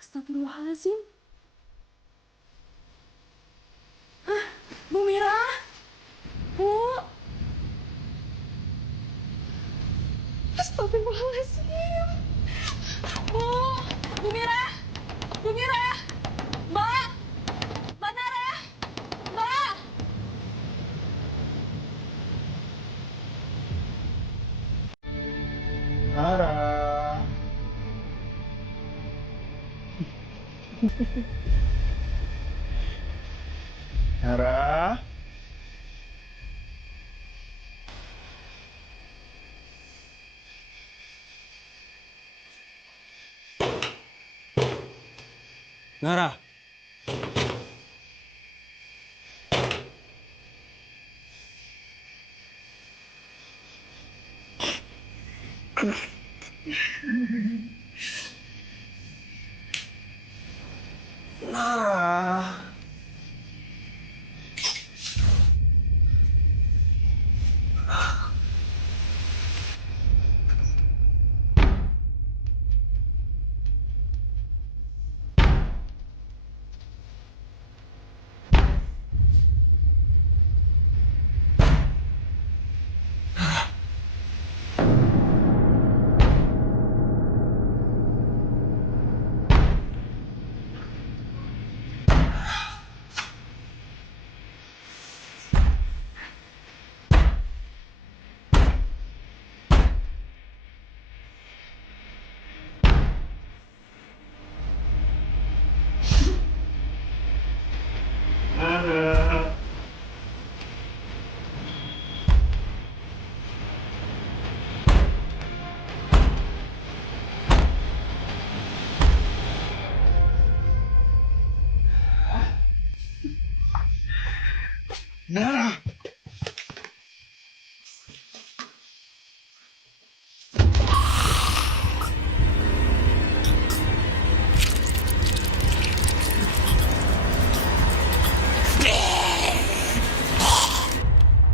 Astagfirullahaladzim. Hah? Bu Mira? Bu? Astagfirullahaladzim. Bu? Bu Mira? Bu Mira? Mbak? Mbak Nara? Mbak? Nara. Nara. Nara. Nara. Nah.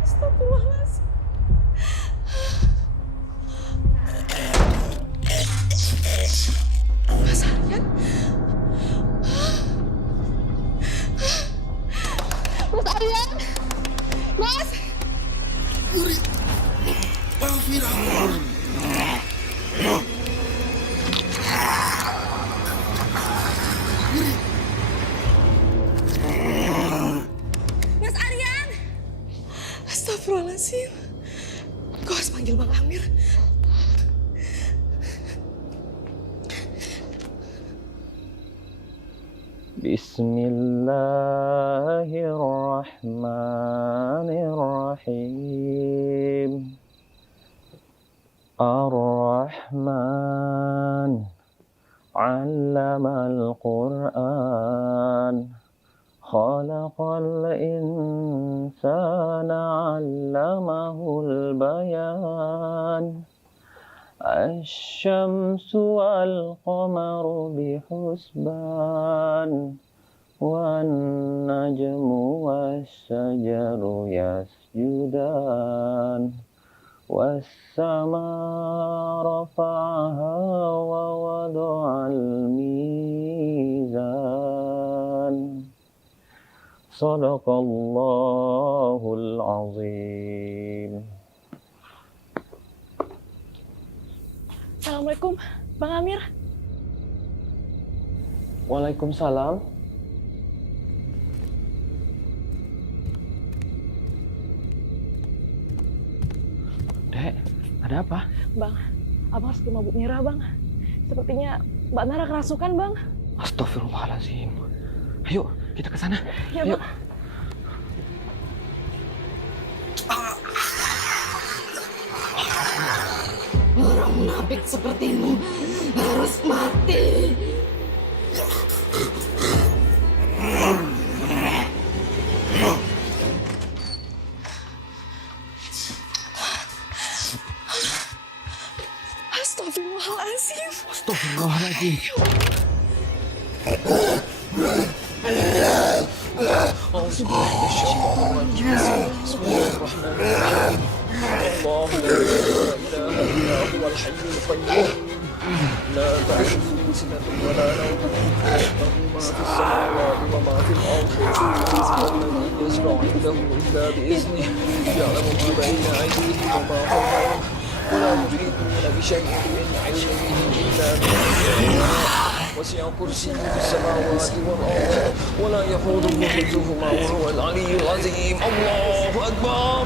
Astagfirullahaladzim. Mas Aryan? Mas Aryan? Mas? Yuri. Maafin aku. Mas Aryan? Astagfirullahaladzim. Kau harus panggil Bang Amir. Bismillahirrahmanirrahim. Ar-Rahman 'allamal Qur'an. Khalaqal insana 'allamahul bayan. Asy-syamsu wal qamaru bihusban. Wan najmu was-syajaru yasjudan. Was-samaa rafa'aha wa wada'al mizan. Sadaqallahul azim. Assalamualaikum, Bang Amir. Waalaikumsalam. Dek, ada apa? Bang, abang harus ke rumah Bu Mira, Bang. Sepertinya Mbak Nara kerasukan, Bang. Astagfirullahaladzim. Ayo, kita ke sana. Ya, Ayo. Bang. Orang munafik sepertimu harus mati. Astagfirullahaladzim. Astagfirullahaladzim. الله لا إله إلا هو الحي القيوم لا تأخذه سنة ولا نوم له ما في السماوات وما في الأرض الذي يشفع عنده إلا بإذنه يعلم ما بين أيديهم وما خلفهم ولا يحيطون بشيء من علمه إلا بما شاء وسع كرسيه السماوات والأرض ولا يحوطه حفظهما وهو العلي العظيم الله أكبر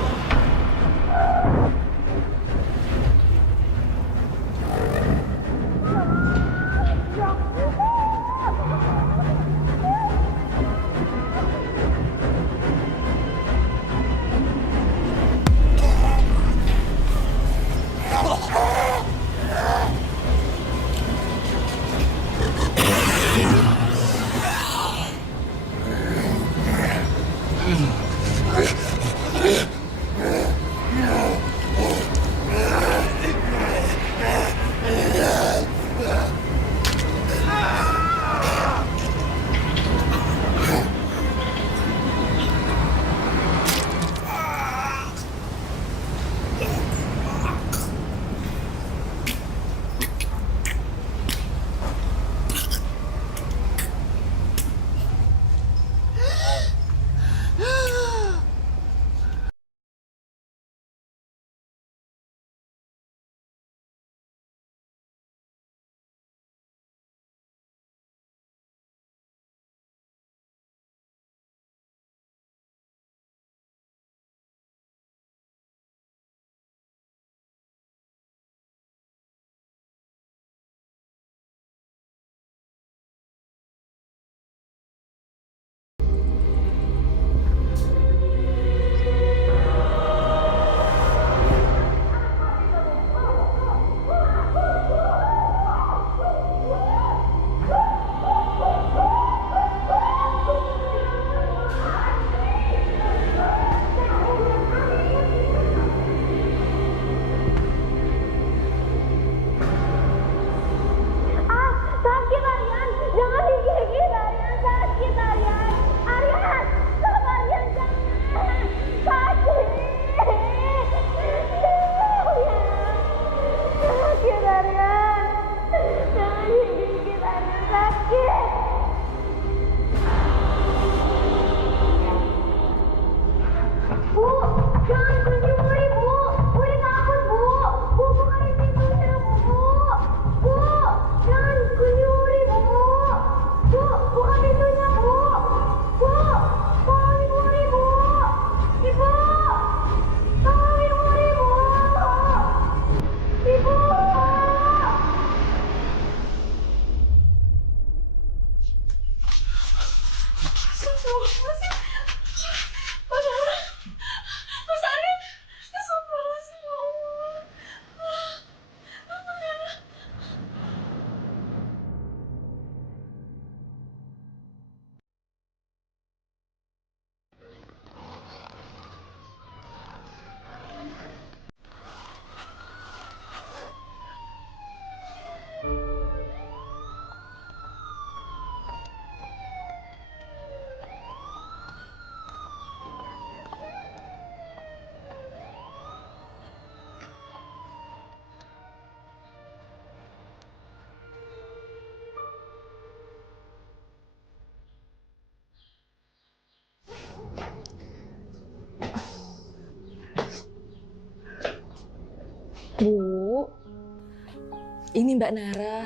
Ini Mbak Nara.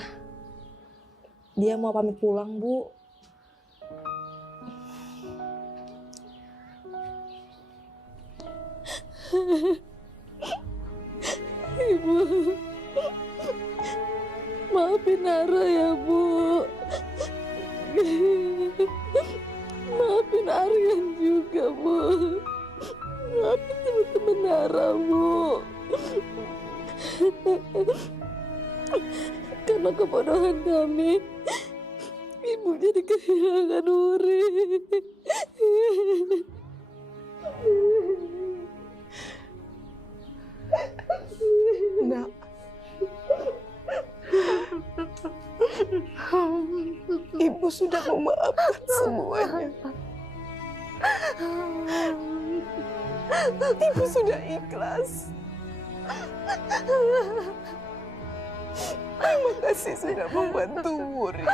Dia mau pamit pulang, Bu. Ibu, maafin Nara ya, Bu. Maafin Aryan juga, Bu. Maafin teman-teman Nara, Bu. Karena kebodohan kami, Ibu jadi kehilangan Wuri. Nak. Ibu sudah memaafkan semuanya. Ibu sudah ikhlas. Terima kasih sudah membantu Wuri.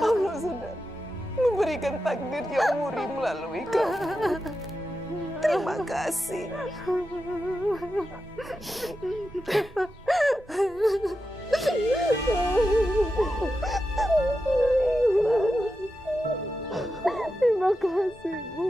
Allah sudah memberikan takdirnya Wuri melalui kamu. Terima kasih. Terima kasih, Bu.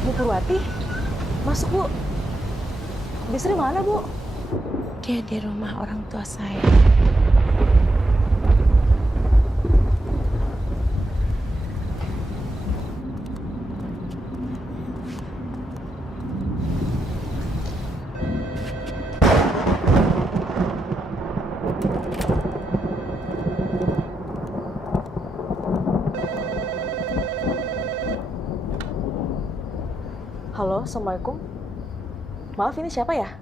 Bu Purwati, masuk, Bu. Bisri mana, Bu? Dia di rumah orang tua saya. Halo, Assalamualaikum. Maaf, ini siapa ya?